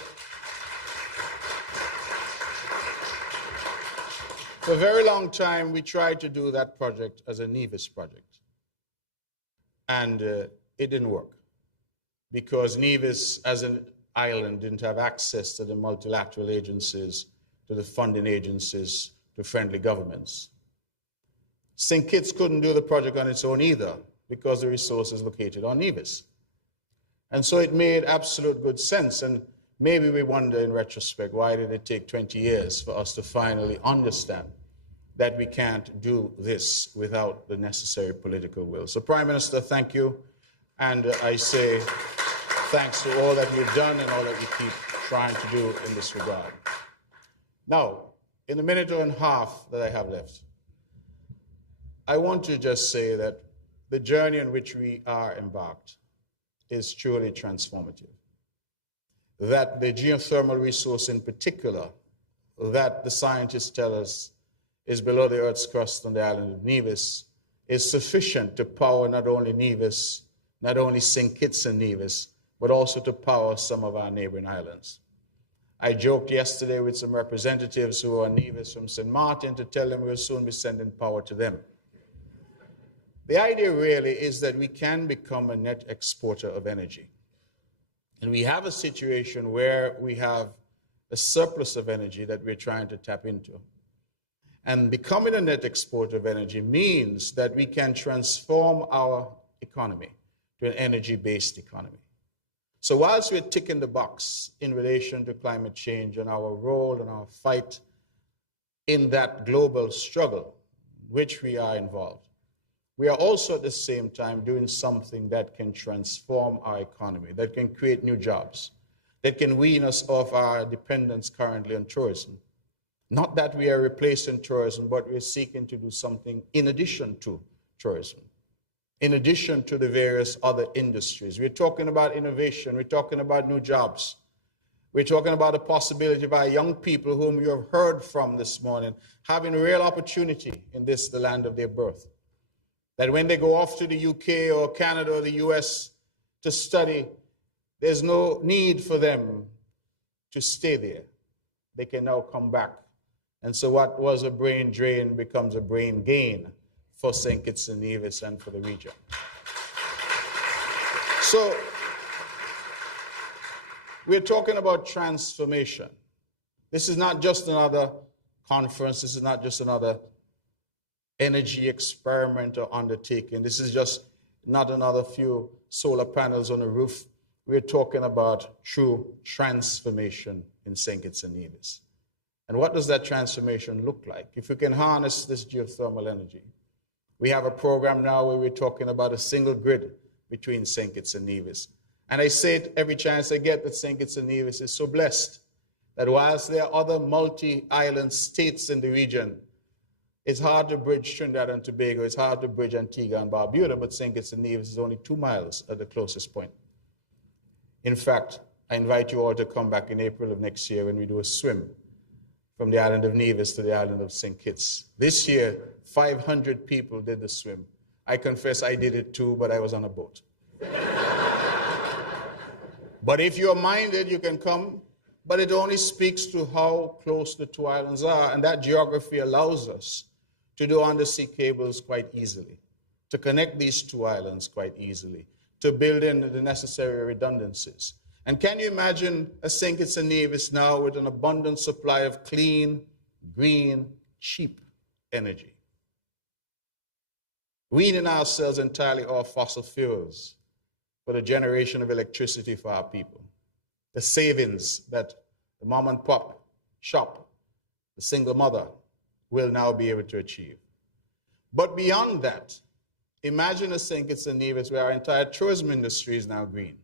for a very long time, we tried to do that project as a Nevis project. And it didn't work because Nevis, as an island, didn't have access to the multilateral agencies, to the funding agencies, to friendly governments. St. Kitts couldn't do the project on its own either because the resource is located on Nevis. And so it made absolute good sense. And maybe we wonder in retrospect, why did it take 20 years for us to finally understand that we can't do this without the necessary political will? So, Prime Minister, thank you. And I say thanks to all that you've done and all that you keep trying to do in this regard. Now, in the minute and a half that I have left, I want to just say that the journey in which we are embarked is truly transformative. That the geothermal resource in particular, that the scientists tell us is below the Earth's crust on the island of Nevis, is sufficient to power not only Nevis, not only St. Kitts and Nevis, but also to power some of our neighboring islands. I joked yesterday with some representatives who are Nevis from St. Martin to tell them we'll soon be sending power to them. The idea really is that we can become a net exporter of energy. And we have a situation where we have a surplus of energy that we're trying to tap into. And becoming a net exporter of energy means that we can transform our economy to an energy-based economy. So whilst we're ticking the box in relation to climate change and our role and our fight in that global struggle, which we are involved, we are also at the same time doing something that can transform our economy, that can create new jobs, that can wean us off our dependence currently on tourism. Not that we are replacing tourism, but we're seeking to do something in addition to tourism, in addition to the various other industries. We're talking about innovation. We're talking about new jobs. We're talking about the possibility by young people whom you have heard from this morning having a real opportunity in this, the land of their birth. That when they go off to the UK or Canada or the US to study, there's no need for them to stay there. They can now come back. And so what was a brain drain becomes a brain gain for St. Kitts and Nevis and for the region. So we're talking about transformation. This is not just another conference. This is not just another energy experiment or undertaking. This is just not another few solar panels on a roof. we're talking about true transformation in St. Kitts and Nevis. And what does that transformation look like? If we can harness this geothermal energy, we have a program now where we're talking about a single grid between St. Kitts and Nevis. And I say it every chance I get that St. Kitts and Nevis is so blessed that whilst there are other multi-island states in the region, it's hard to bridge Trinidad and Tobago, it's hard to bridge Antigua and Barbuda, but St. Kitts and Nevis is only 2 miles at the closest point. In fact, I invite you all to come back in April of next year when we do a swim from the island of Nevis to the island of St. Kitts. This year, 500 people did the swim. I confess I did it too, but I was on a boat. But if you're minded, you can come. But it only speaks to how close the 2 islands are, and that geography allows us to do undersea cables quite easily, to connect these 2 islands quite easily, to build in the necessary redundancies. And can you imagine a St. Kitts and Nevis now with an abundant supply of clean, green, cheap energy? Weaning ourselves entirely off fossil fuels for the generation of electricity for our people. The savings that the mom and pop shop, the single mother, will now be able to achieve. But beyond that, imagine a St. Kitts and Nevis where our entire tourism industry is now green.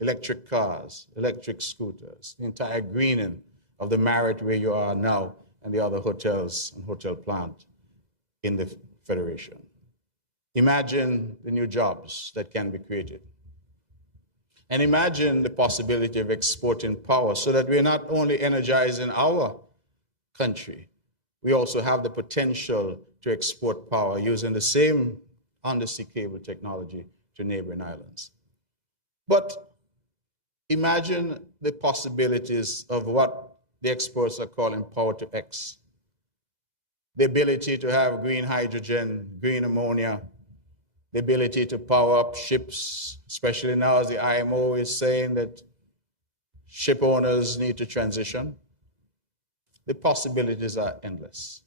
Electric cars, electric scooters, the entire greening of the Marriott where you are now and the other hotels and hotel plant in the Federation. Imagine the new jobs that can be created. And imagine the possibility of exporting power so that we're not only energizing our country, we also have the potential to export power using the same undersea cable technology to neighboring islands. But imagine the possibilities of what the experts are calling power to X. The ability to have green hydrogen, green ammonia, the ability to power up ships, especially now as the IMO is saying that ship owners need to transition. The possibilities are endless.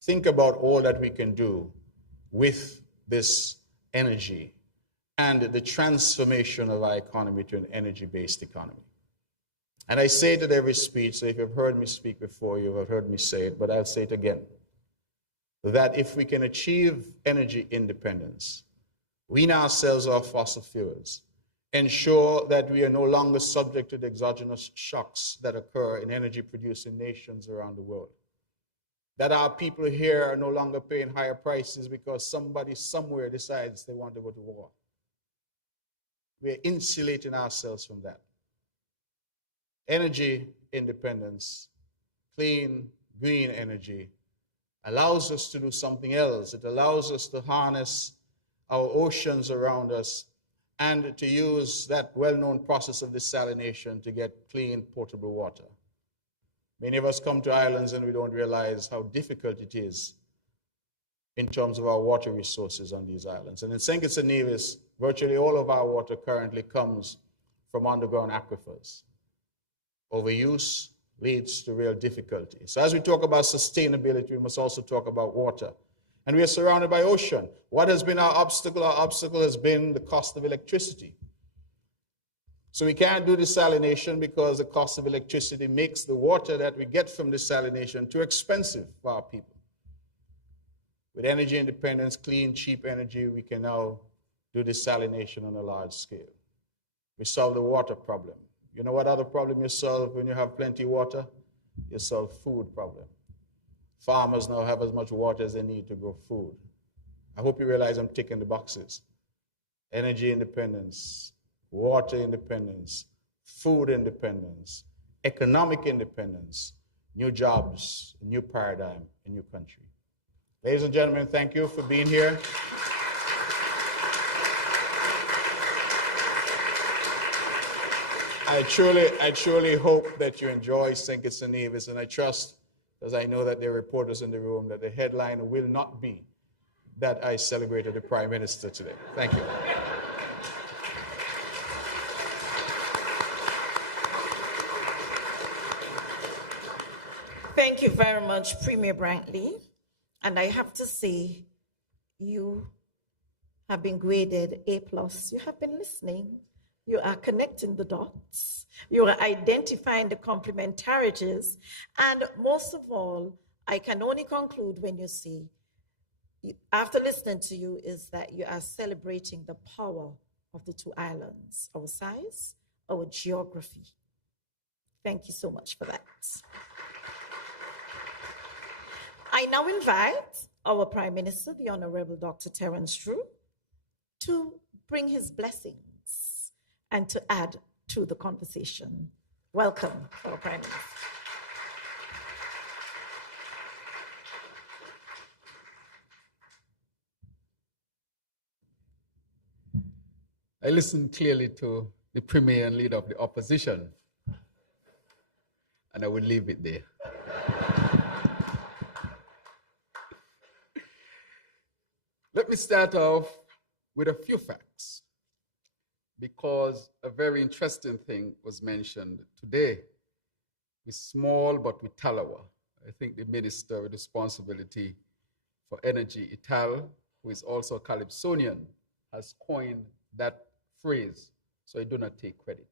Think about all that we can do with this energy and the transformation of our economy to an energy-based economy. And I say it at every speech, so if you've heard me speak before, you have heard me say it, but I'll say it again, that if we can achieve energy independence, wean ourselves off fossil fuels, ensure that we are no longer subject to the exogenous shocks that occur in energy-producing nations around the world, that our people here are no longer paying higher prices because somebody somewhere decides they want to go to war. We are insulating ourselves from that. Energy independence, clean, green energy, allows us to do something else. It allows us to harness our oceans around us and to use that well-known process of desalination to get clean, potable water. Many of us come to islands and we don't realize how difficult it is in terms of our water resources on these islands. And in St. Kitts and Nevis, virtually all of our water currently comes from underground aquifers. Overuse leads to real difficulty. So as we talk about sustainability, we must also talk about water. And we are surrounded by ocean. What has been our obstacle? Our obstacle has been the cost of electricity. So we can't do desalination because the cost of electricity makes the water that we get from desalination too expensive for our people. With energy independence, clean, cheap energy, we can now do desalination on a large scale. We solve the water problem. You know what other problem you solve when you have plenty of water? You solve food problem. Farmers now have as much water as they need to grow food. I hope you realize I'm ticking the boxes. Energy independence, water independence, food independence, economic independence, new jobs, a new paradigm, a new country. Ladies and gentlemen, thank you for being here. I truly hope that you enjoy St. Kitts and Nevis, and I trust, because I know that there are reporters in the room, that the headline will not be that I celebrated the Prime Minister today. Thank you. Thank you very much, Premier Brantley. And I have to say, you have been graded A+. You have been listening. You are connecting the dots. You are identifying the complementarities. And most of all, I can only conclude when you say, after listening to you, is that you are celebrating the power of the two islands, our size, our geography. Thank you so much for that. I now invite our Prime Minister, the Honorable Dr. Terence Drew, to bring his blessings and to add to the conversation. Welcome, our Prime Minister. I listened clearly to the Premier and Leader of the Opposition, and I will leave it there. Let me start off with a few facts, because a very interesting thing was mentioned today. We're small, but we're Talawa. I think the Minister with responsibility for energy, Ital, who is also a Calypsonian, has coined that phrase, so I do not take credit.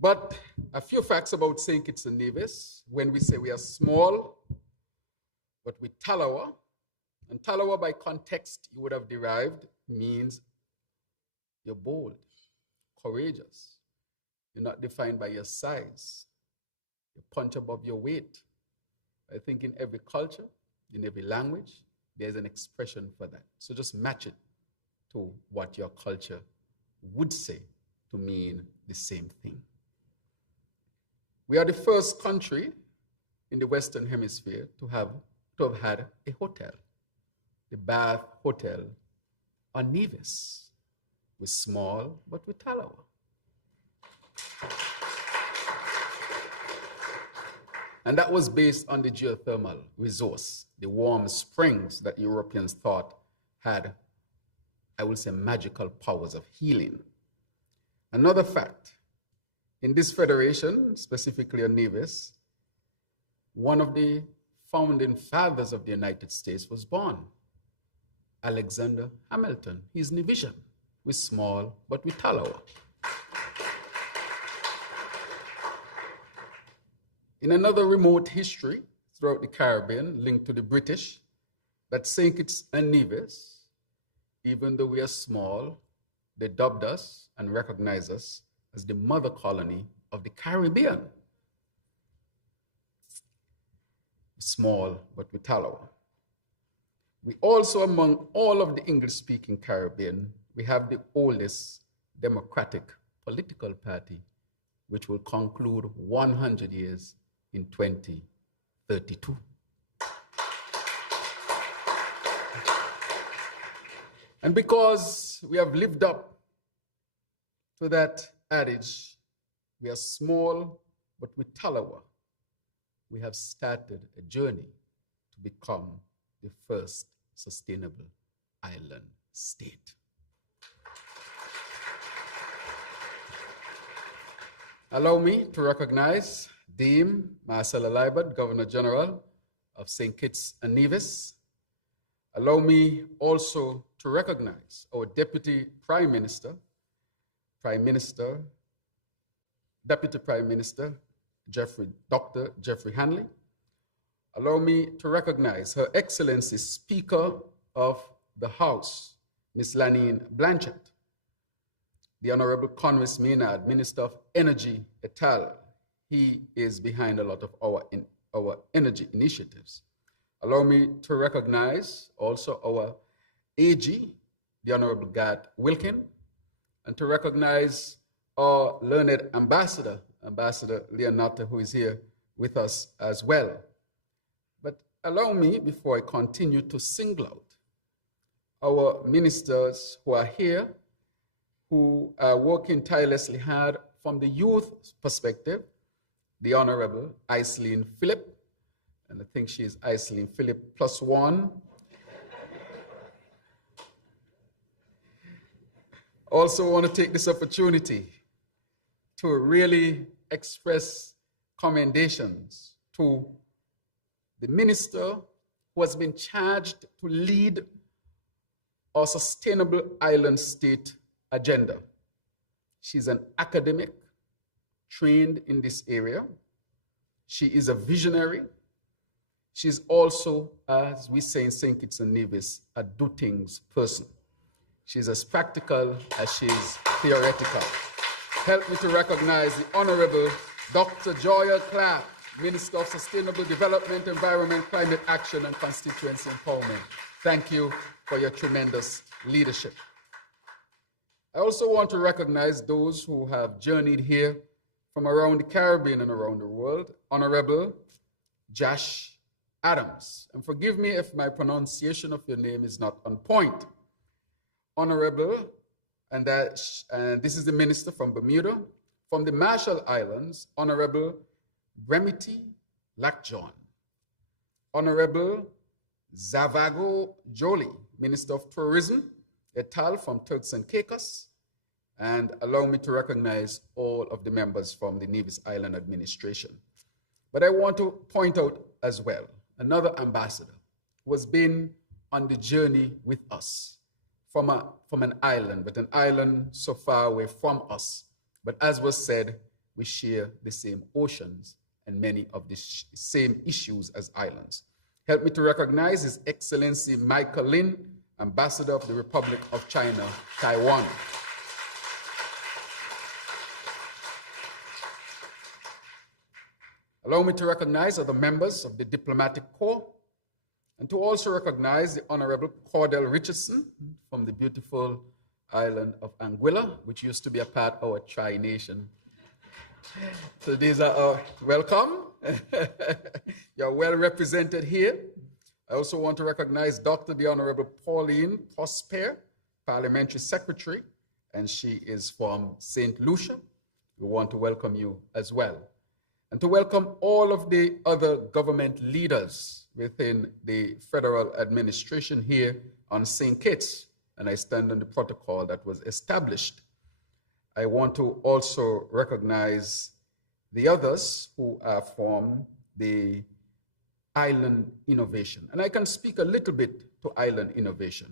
But a few facts about St. Kitts and Nevis. When we say we are small, but we're Talawa, and Talawa by context you would have derived means you're bold, courageous. You're not defined by your size. You punch above your weight. I think in every culture, in every language, there's an expression for that. So just match it to what your culture would say to mean the same thing. We are the first country in the Western Hemisphere to have had a hotel, the Bath Hotel on Nevis. We're small, but we're Talawa. And that was based on the geothermal resource, the warm springs that Europeans thought had, I will say, magical powers of healing. Another fact, in this federation, specifically on Nevis, one of the founding fathers of the United States was born, Alexander Hamilton. He's Nevisian. We're small, but we're Talawa. In another remote history throughout the Caribbean, linked to the British, that St. Kitts and Nevis, even though we are small, they dubbed us and recognized us as the mother colony of the Caribbean. Small, but we're Talawa. We also, among all of the English-speaking Caribbean, we have the oldest democratic political party, which will conclude 100 years in 2032. And because we have lived up to that adage, we are small, but with Talawa, we have started a journey to become the first sustainable island state. Allow me to recognize Dean Marcella Liebert, Governor General of St. Kitts and Nevis. Allow me also to recognize our Deputy Prime Minister, Deputy Prime Minister, Dr. Jeffrey Hanley. Allow me to recognize Her Excellency Speaker of the House, Ms. Lanine Blanchett, the Honorable Conway Maynard, Minister of Energy, Etal. He is behind a lot of our energy initiatives. Allow me to recognize also our AG, the Honorable Gad Wilkin, and to recognize our learned ambassador, Ambassador Leonata, who is here with us as well. But allow me, before I continue, to single out our ministers who are here, who are working tirelessly hard from the youth perspective, the Honorable Iselin Phillip, and I think she is Iselin Phillip +1. Also want to take this opportunity to really express commendations to the minister who has been charged to lead our Sustainable Island State agenda. She's an academic trained in this area. She is a visionary. She's also, as we say in St. Kitts and Nevis, a do things person. She's as practical as she's theoretical. Help me to recognize the Honorable Dr. Joya Clark, Minister of Sustainable Development, Environment, Climate Action, and Constituency Empowerment. Thank you for your tremendous leadership. I also want to recognize those who have journeyed here from around the Caribbean and around the world. Honorable Josh Adams. And forgive me if my pronunciation of your name is not on point. Honorable, and this is the minister from Bermuda. From the Marshall Islands, Honorable Bremity Lackjohn. Honorable Zavago Jolie, Minister of Tourism, et al. From Turks and Caicos. And allow me to recognize all of the members from the Nevis Island Administration. But I want to point out as well, another ambassador who has been on the journey with us from an island, but an island so far away from us. But as was said, we share the same oceans and many of the same issues as islands. Help me to recognize His Excellency Michael Lin, Ambassador of the Republic of China, Taiwan. Allow me to recognize other members of the Diplomatic Corps, and to also recognize the Honorable Cordell Richardson from the beautiful island of Anguilla, which used to be a part of our tri-nation. So these are our welcome. You're well represented here. I also want to recognize Dr. the Honorable Pauline Prosper, Parliamentary Secretary, and she is from St. Lucia. We want to welcome you as well. And to welcome all of the other government leaders within the federal administration here on St. Kitts, and I stand on the protocol that was established. I want to also recognize the others who are from the Island Innovation. And I can speak a little bit to Island Innovation.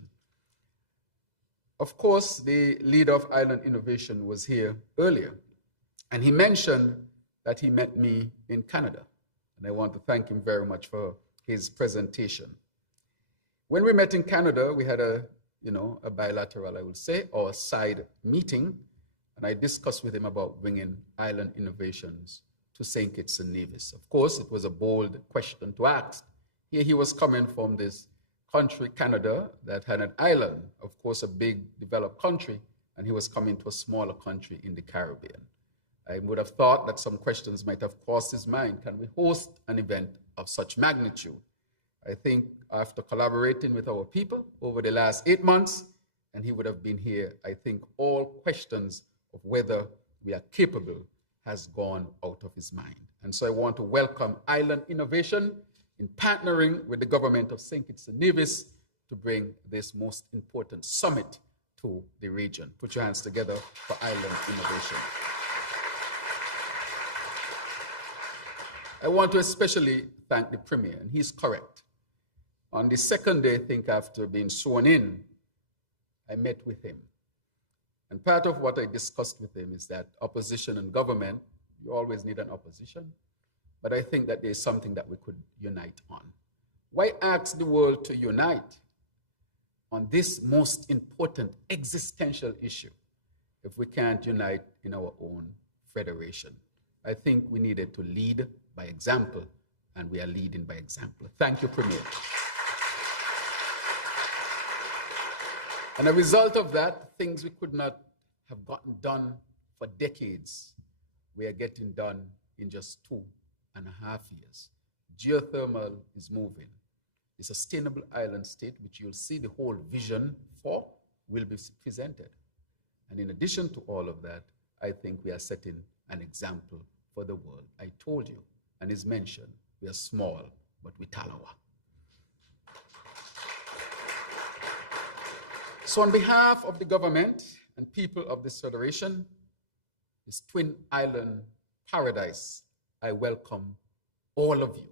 Of course, the leader of Island Innovation was here earlier, and he mentioned that he met me in Canada. And I want to thank him very much for his presentation. When we met in Canada, we had a bilateral, I would say, or a side meeting, and I discussed with him about bringing island innovations to St. Kitts and Nevis. Of course, it was a bold question to ask. Here he was coming from this country, Canada, that had an island, of course, a big developed country, and he was coming to a smaller country in the Caribbean. I would have thought that some questions might have crossed his mind. Can we host an event of such magnitude? I think after collaborating with our people over the last 8 months, and he would have been here, I think all questions of whether we are capable has gone out of his mind. And so I want to welcome Island Innovation in partnering with the government of St. Kitts and Nevis to bring this most important summit to the region. Put your hands together for Island Innovation. I want to especially thank the Premier, and he's correct. On the second day, I think after being sworn in, I met with him. And part of what I discussed with him is that opposition and government, you always need an opposition, but I think that there's something that we could unite on. Why ask the world to unite on this most important existential issue if we can't unite in our own federation? I think we needed to lead by example, and we are leading by example. Thank you, Premier. And a result of that, things we could not have gotten done for decades, we are getting done in just 2.5 years. Geothermal is moving. The Sustainable Island State, which you'll see the whole vision for, will be presented. And in addition to all of that, I think we are setting an example for the world. I told you, and it's mentioned, we are small, but we talawa. So on behalf of the government and people of this federation, this twin island paradise, I welcome all of you.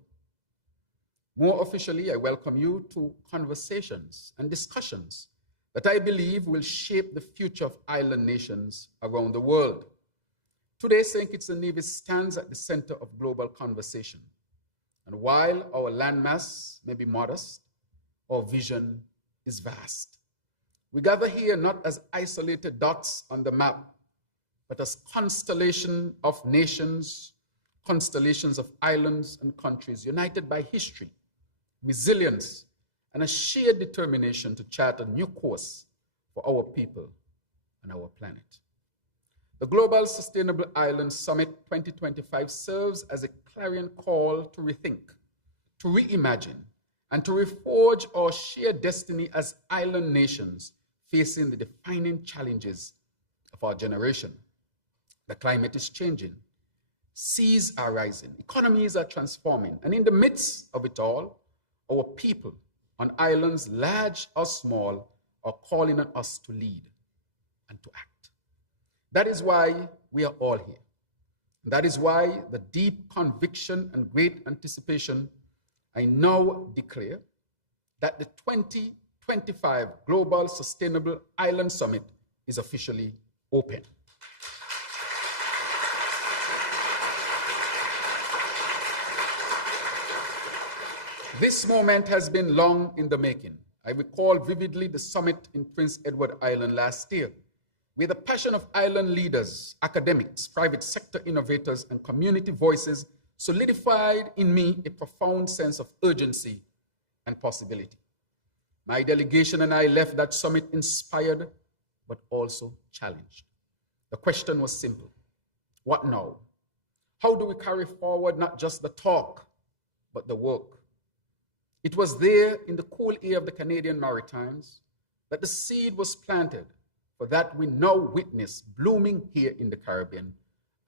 More officially, I welcome you to conversations and discussions that I believe will shape the future of island nations around the world. Today, St. Kitts and Nevis stands at the center of global conversation. And while our landmass may be modest, our vision is vast. We gather here not as isolated dots on the map, but as constellation of nations, constellations of islands and countries united by history, resilience, and a shared determination to chart a new course for our people and our planet. The Global Sustainable Island Summit 2025 serves as a clarion call to rethink, to reimagine, and to reforge our shared destiny as island nations facing the defining challenges of our generation. The climate is changing, seas are rising, economies are transforming, and in the midst of it all, our people on islands, large or small, are calling on us to lead and to act. That is why we are all here. That is why the deep conviction and great anticipation I now declare that the 2025 Global Sustainable Island Summit is officially open. This moment has been long in the making. I recall vividly the summit in Prince Edward Island last year, where the passion of island leaders, academics, private sector innovators, and community voices solidified in me a profound sense of urgency and possibility. My delegation and I left that summit inspired, but also challenged. The question was simple: what now? How do we carry forward not just the talk, but the work? It was there in the cool air of the Canadian Maritimes that the seed was planted for that we now witness blooming here in the Caribbean,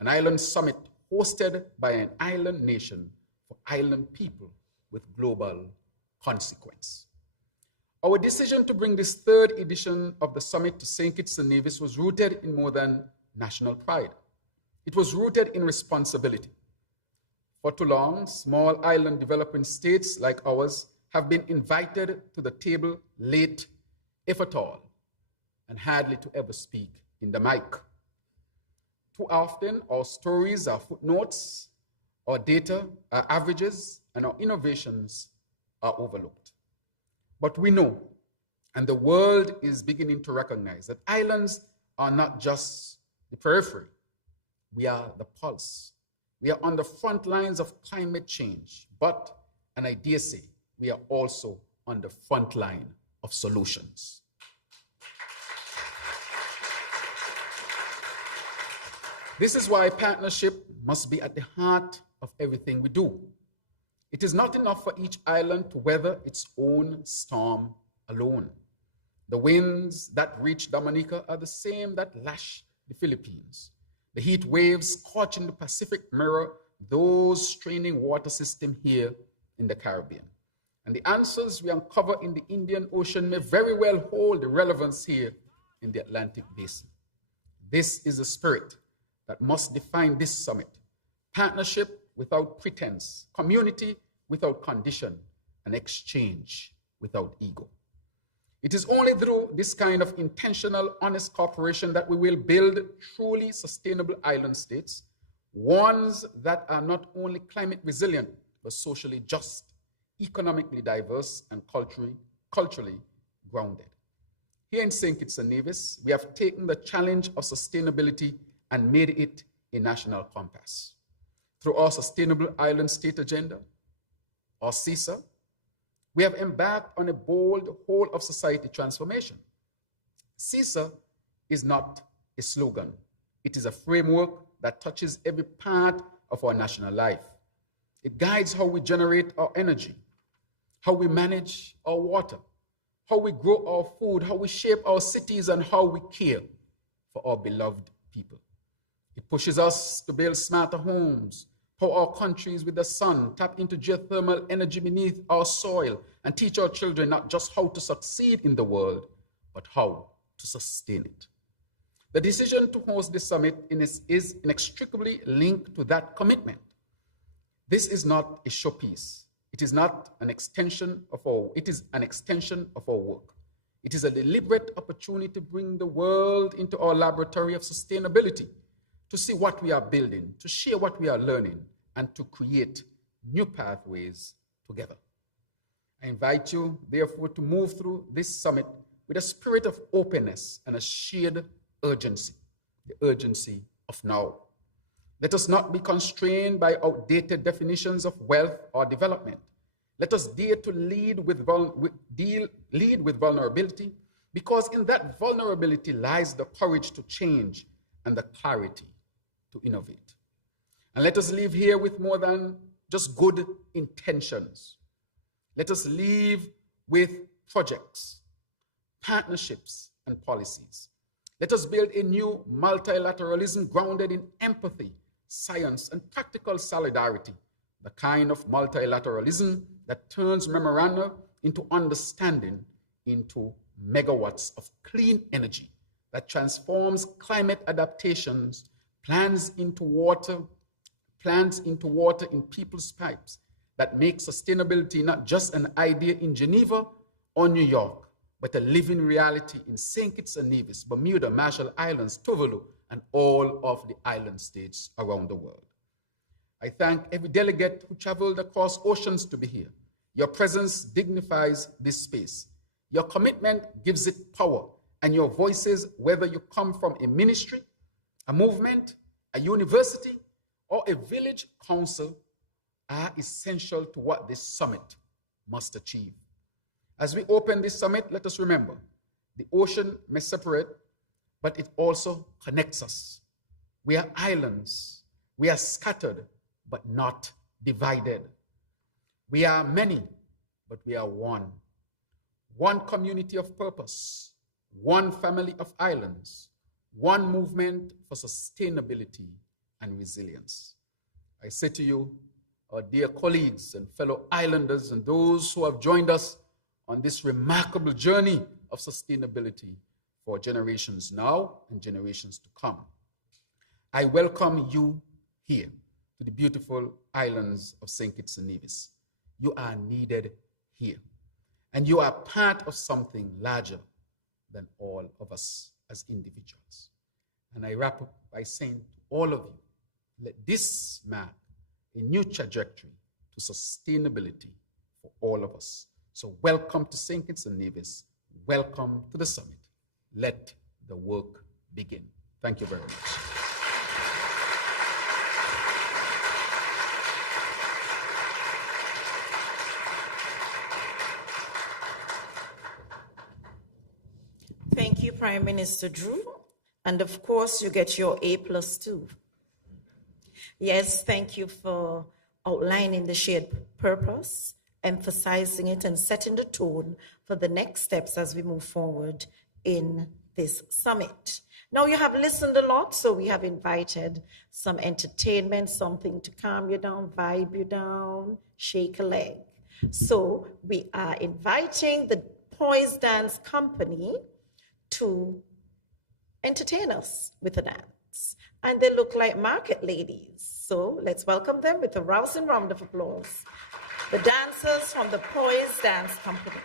an island summit hosted by an island nation for island people with global consequence. Our decision to bring this third edition of the summit to St. Kitts and Nevis was rooted in more than national pride. It was rooted in responsibility. For too long, small island developing states like ours have been invited to the table late, if at all, and hardly to ever speak in the mic. Too often, our stories, our footnotes, our data, our averages, and our innovations are overlooked. But we know, and the world is beginning to recognize, that islands are not just the periphery. We are the pulse. We are on the front lines of climate change, but, and I dare say, we are also on the front line of solutions. This is why partnership must be at the heart of everything we do. It is not enough for each island to weather its own storm alone. The winds that reach Dominica are the same that lash the Philippines. The heat waves scorching the Pacific mirror those straining water systems here in the Caribbean. And the answers we uncover in the Indian Ocean may very well hold relevance here in the Atlantic Basin. This is the spirit that must define this summit: partnership without pretense, community without condition, and exchange without ego. It is only through this kind of intentional, honest cooperation that we will build truly sustainable island states, ones that are not only climate resilient, but socially just, economically diverse, and culturally grounded. Here in St. Kitts and Nevis, we have taken the challenge of sustainability and made it a national compass. Through our Sustainable Island State Agenda, or CISA, we have embarked on a bold whole-of-society transformation. CISA is not a slogan. It is a framework that touches every part of our national life. It guides how we generate our energy, how we manage our water, how we grow our food, how we shape our cities, and how we care for our beloved people. It pushes us to build smarter homes, power our countries with the sun, tap into geothermal energy beneath our soil, and teach our children not just how to succeed in the world, but how to sustain it. The decision to host this summit is inextricably linked to that commitment. This is not a showpiece. It is not an extension of our, it is an extension of our work. It is a deliberate opportunity to bring the world into our laboratory of sustainability, to see what we are building, to share what we are learning, and to create new pathways together. I invite you, therefore, to move through this summit with a spirit of openness and a shared urgency, the urgency of now. Let us not be constrained by outdated definitions of wealth or development. Let us dare to lead with vulnerability, because in that vulnerability lies the courage to change and the clarity to innovate. And let us leave here with more than just good intentions. Let us leave with projects, partnerships, and policies. Let us build a new multilateralism grounded in empathy, science, and practical solidarity, the kind of multilateralism that turns memoranda into understanding, into megawatts of clean energy, that transforms climate adaptations, plans into water in people's pipes, that makes sustainability not just an idea in Geneva or New York, but a living reality in St. Kitts and Nevis, Bermuda, Marshall Islands, Tuvalu, and all of the island states around the world. I thank every delegate who traveled across oceans to be here. Your presence dignifies this space. Your commitment gives it power, and your voices, whether you come from a ministry, a movement, a university, or a village council, are essential to what this summit must achieve. As we open this summit, let us remember, the ocean may separate, but it also connects us. We are islands. We are scattered, but not divided. We are many, but we are one. One community of purpose, one family of islands, one movement for sustainability and resilience. I say to you, our dear colleagues and fellow islanders and those who have joined us on this remarkable journey of sustainability for generations now and generations to come, I welcome you here to the beautiful islands of St. Kitts and Nevis. You are needed here, and you are part of something larger than all of us as individuals. And I wrap up by saying to all of you, let this mark a new trajectory to sustainability for all of us. So welcome to St. Kitts and Nevis. Welcome to the summit. Let the work begin. Thank you very much. Thank you, Prime Minister Drew. And of course, you get your A+ too. Yes, thank you for outlining the shared purpose, emphasizing it, and setting the tone for the next steps as we move forward in this summit. Now, you have listened a lot, so we have invited some entertainment, something to calm you down, vibe you down, shake a leg. So we are inviting the Poise Dance Company to entertain us with a dance. And they look like market ladies. So let's welcome them with a rousing round of applause. The dancers from the Poise Dance Company.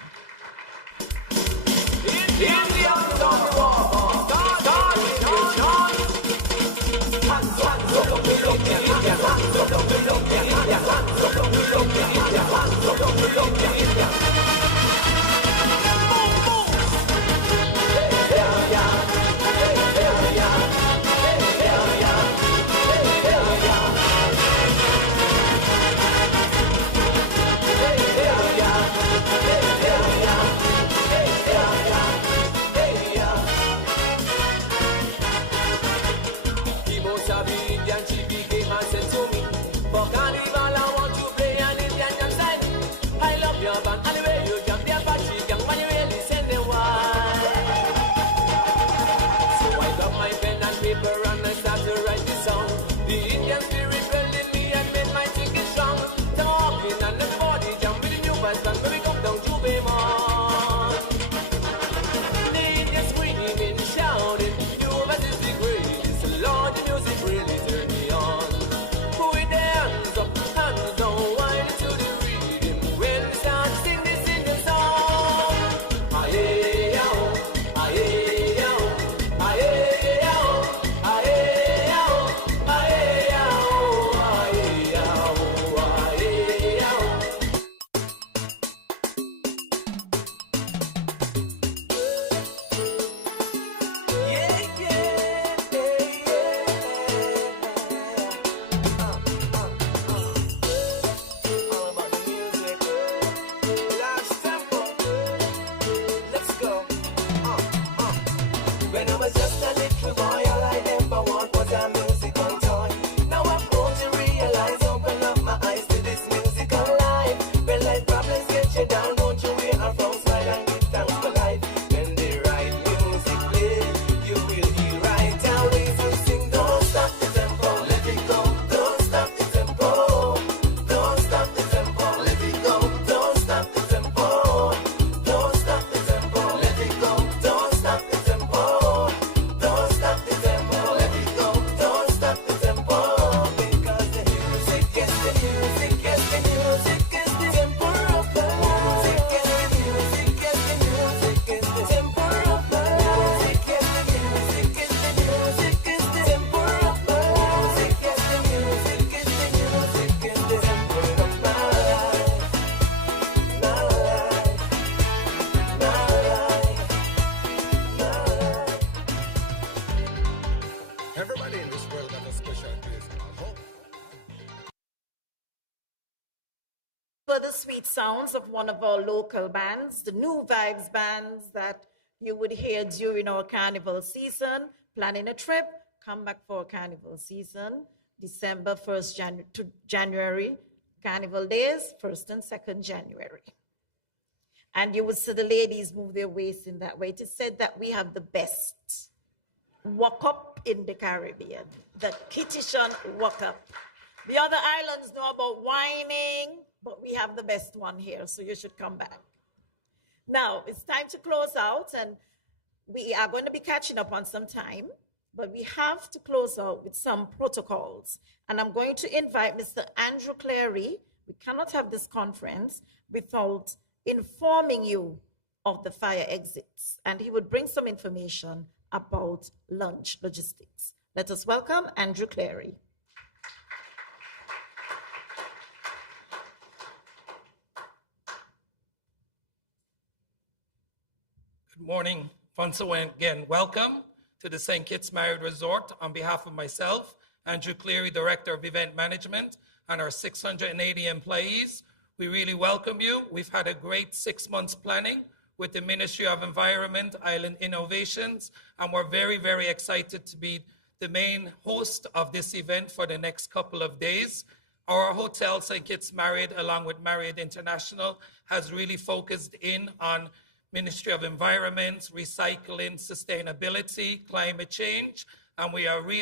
When I was just a little boy, all I ever want was a musical toy. Now I've grown to realize, open up my eyes to this musical life. When life problems get you down, don't you wear a frown, smile and give thanks for life. When the right music plays, you will hear right away. So sing, don't stop the tempo, let it go. Don't stop the tempo, don't stop the tempo, let it go. Don't stop the tempo, don't stop the tempo, let it go. Don't stop the tempo, don't stop the tempo, let it go. Don't stop the tempo, because the music is the music, is the music, is the tempo of the music, is the music, is the music, is the tempo of the music, is the music, is the music, is the tempo of the music, is the music, is the music, is the tempo of my life, my life, my life, my life. Everybody in this world has a special place called home. Were the sweet sounds of one of our local bands, the New Vibes bands that you would hear during our carnival season. Planning a trip, come back for carnival season, December 1st to January, carnival days, 1st and 2nd January. And you would see the ladies move their waist in that way. It is said that we have the best walk up in the Caribbean, the Kittitian walk up. The other islands know about whining, but we have the best one here, so you should come back. Now, it's time to close out, and we are going to be catching up on some time, but we have to close out with some protocols. And I'm going to invite Mr. Andrew Cleary. We cannot have this conference without informing you of the fire exits, and he would bring some information about lunch logistics. Let us welcome Andrew Cleary. Good morning. Once again, welcome to the St. Kitts Marriott Resort. On behalf of myself, Andrew Cleary, Director of Event Management, and our 680 employees, we really welcome you. We've had a great 6 months planning with the Ministry of Environment, Island Innovations, and we're very, very excited to be the main host of this event for the next couple of days. Our hotel, St. Kitts Marriott, along with Marriott International, has really focused in on Ministry of Environment, recycling, sustainability, climate change, and we are really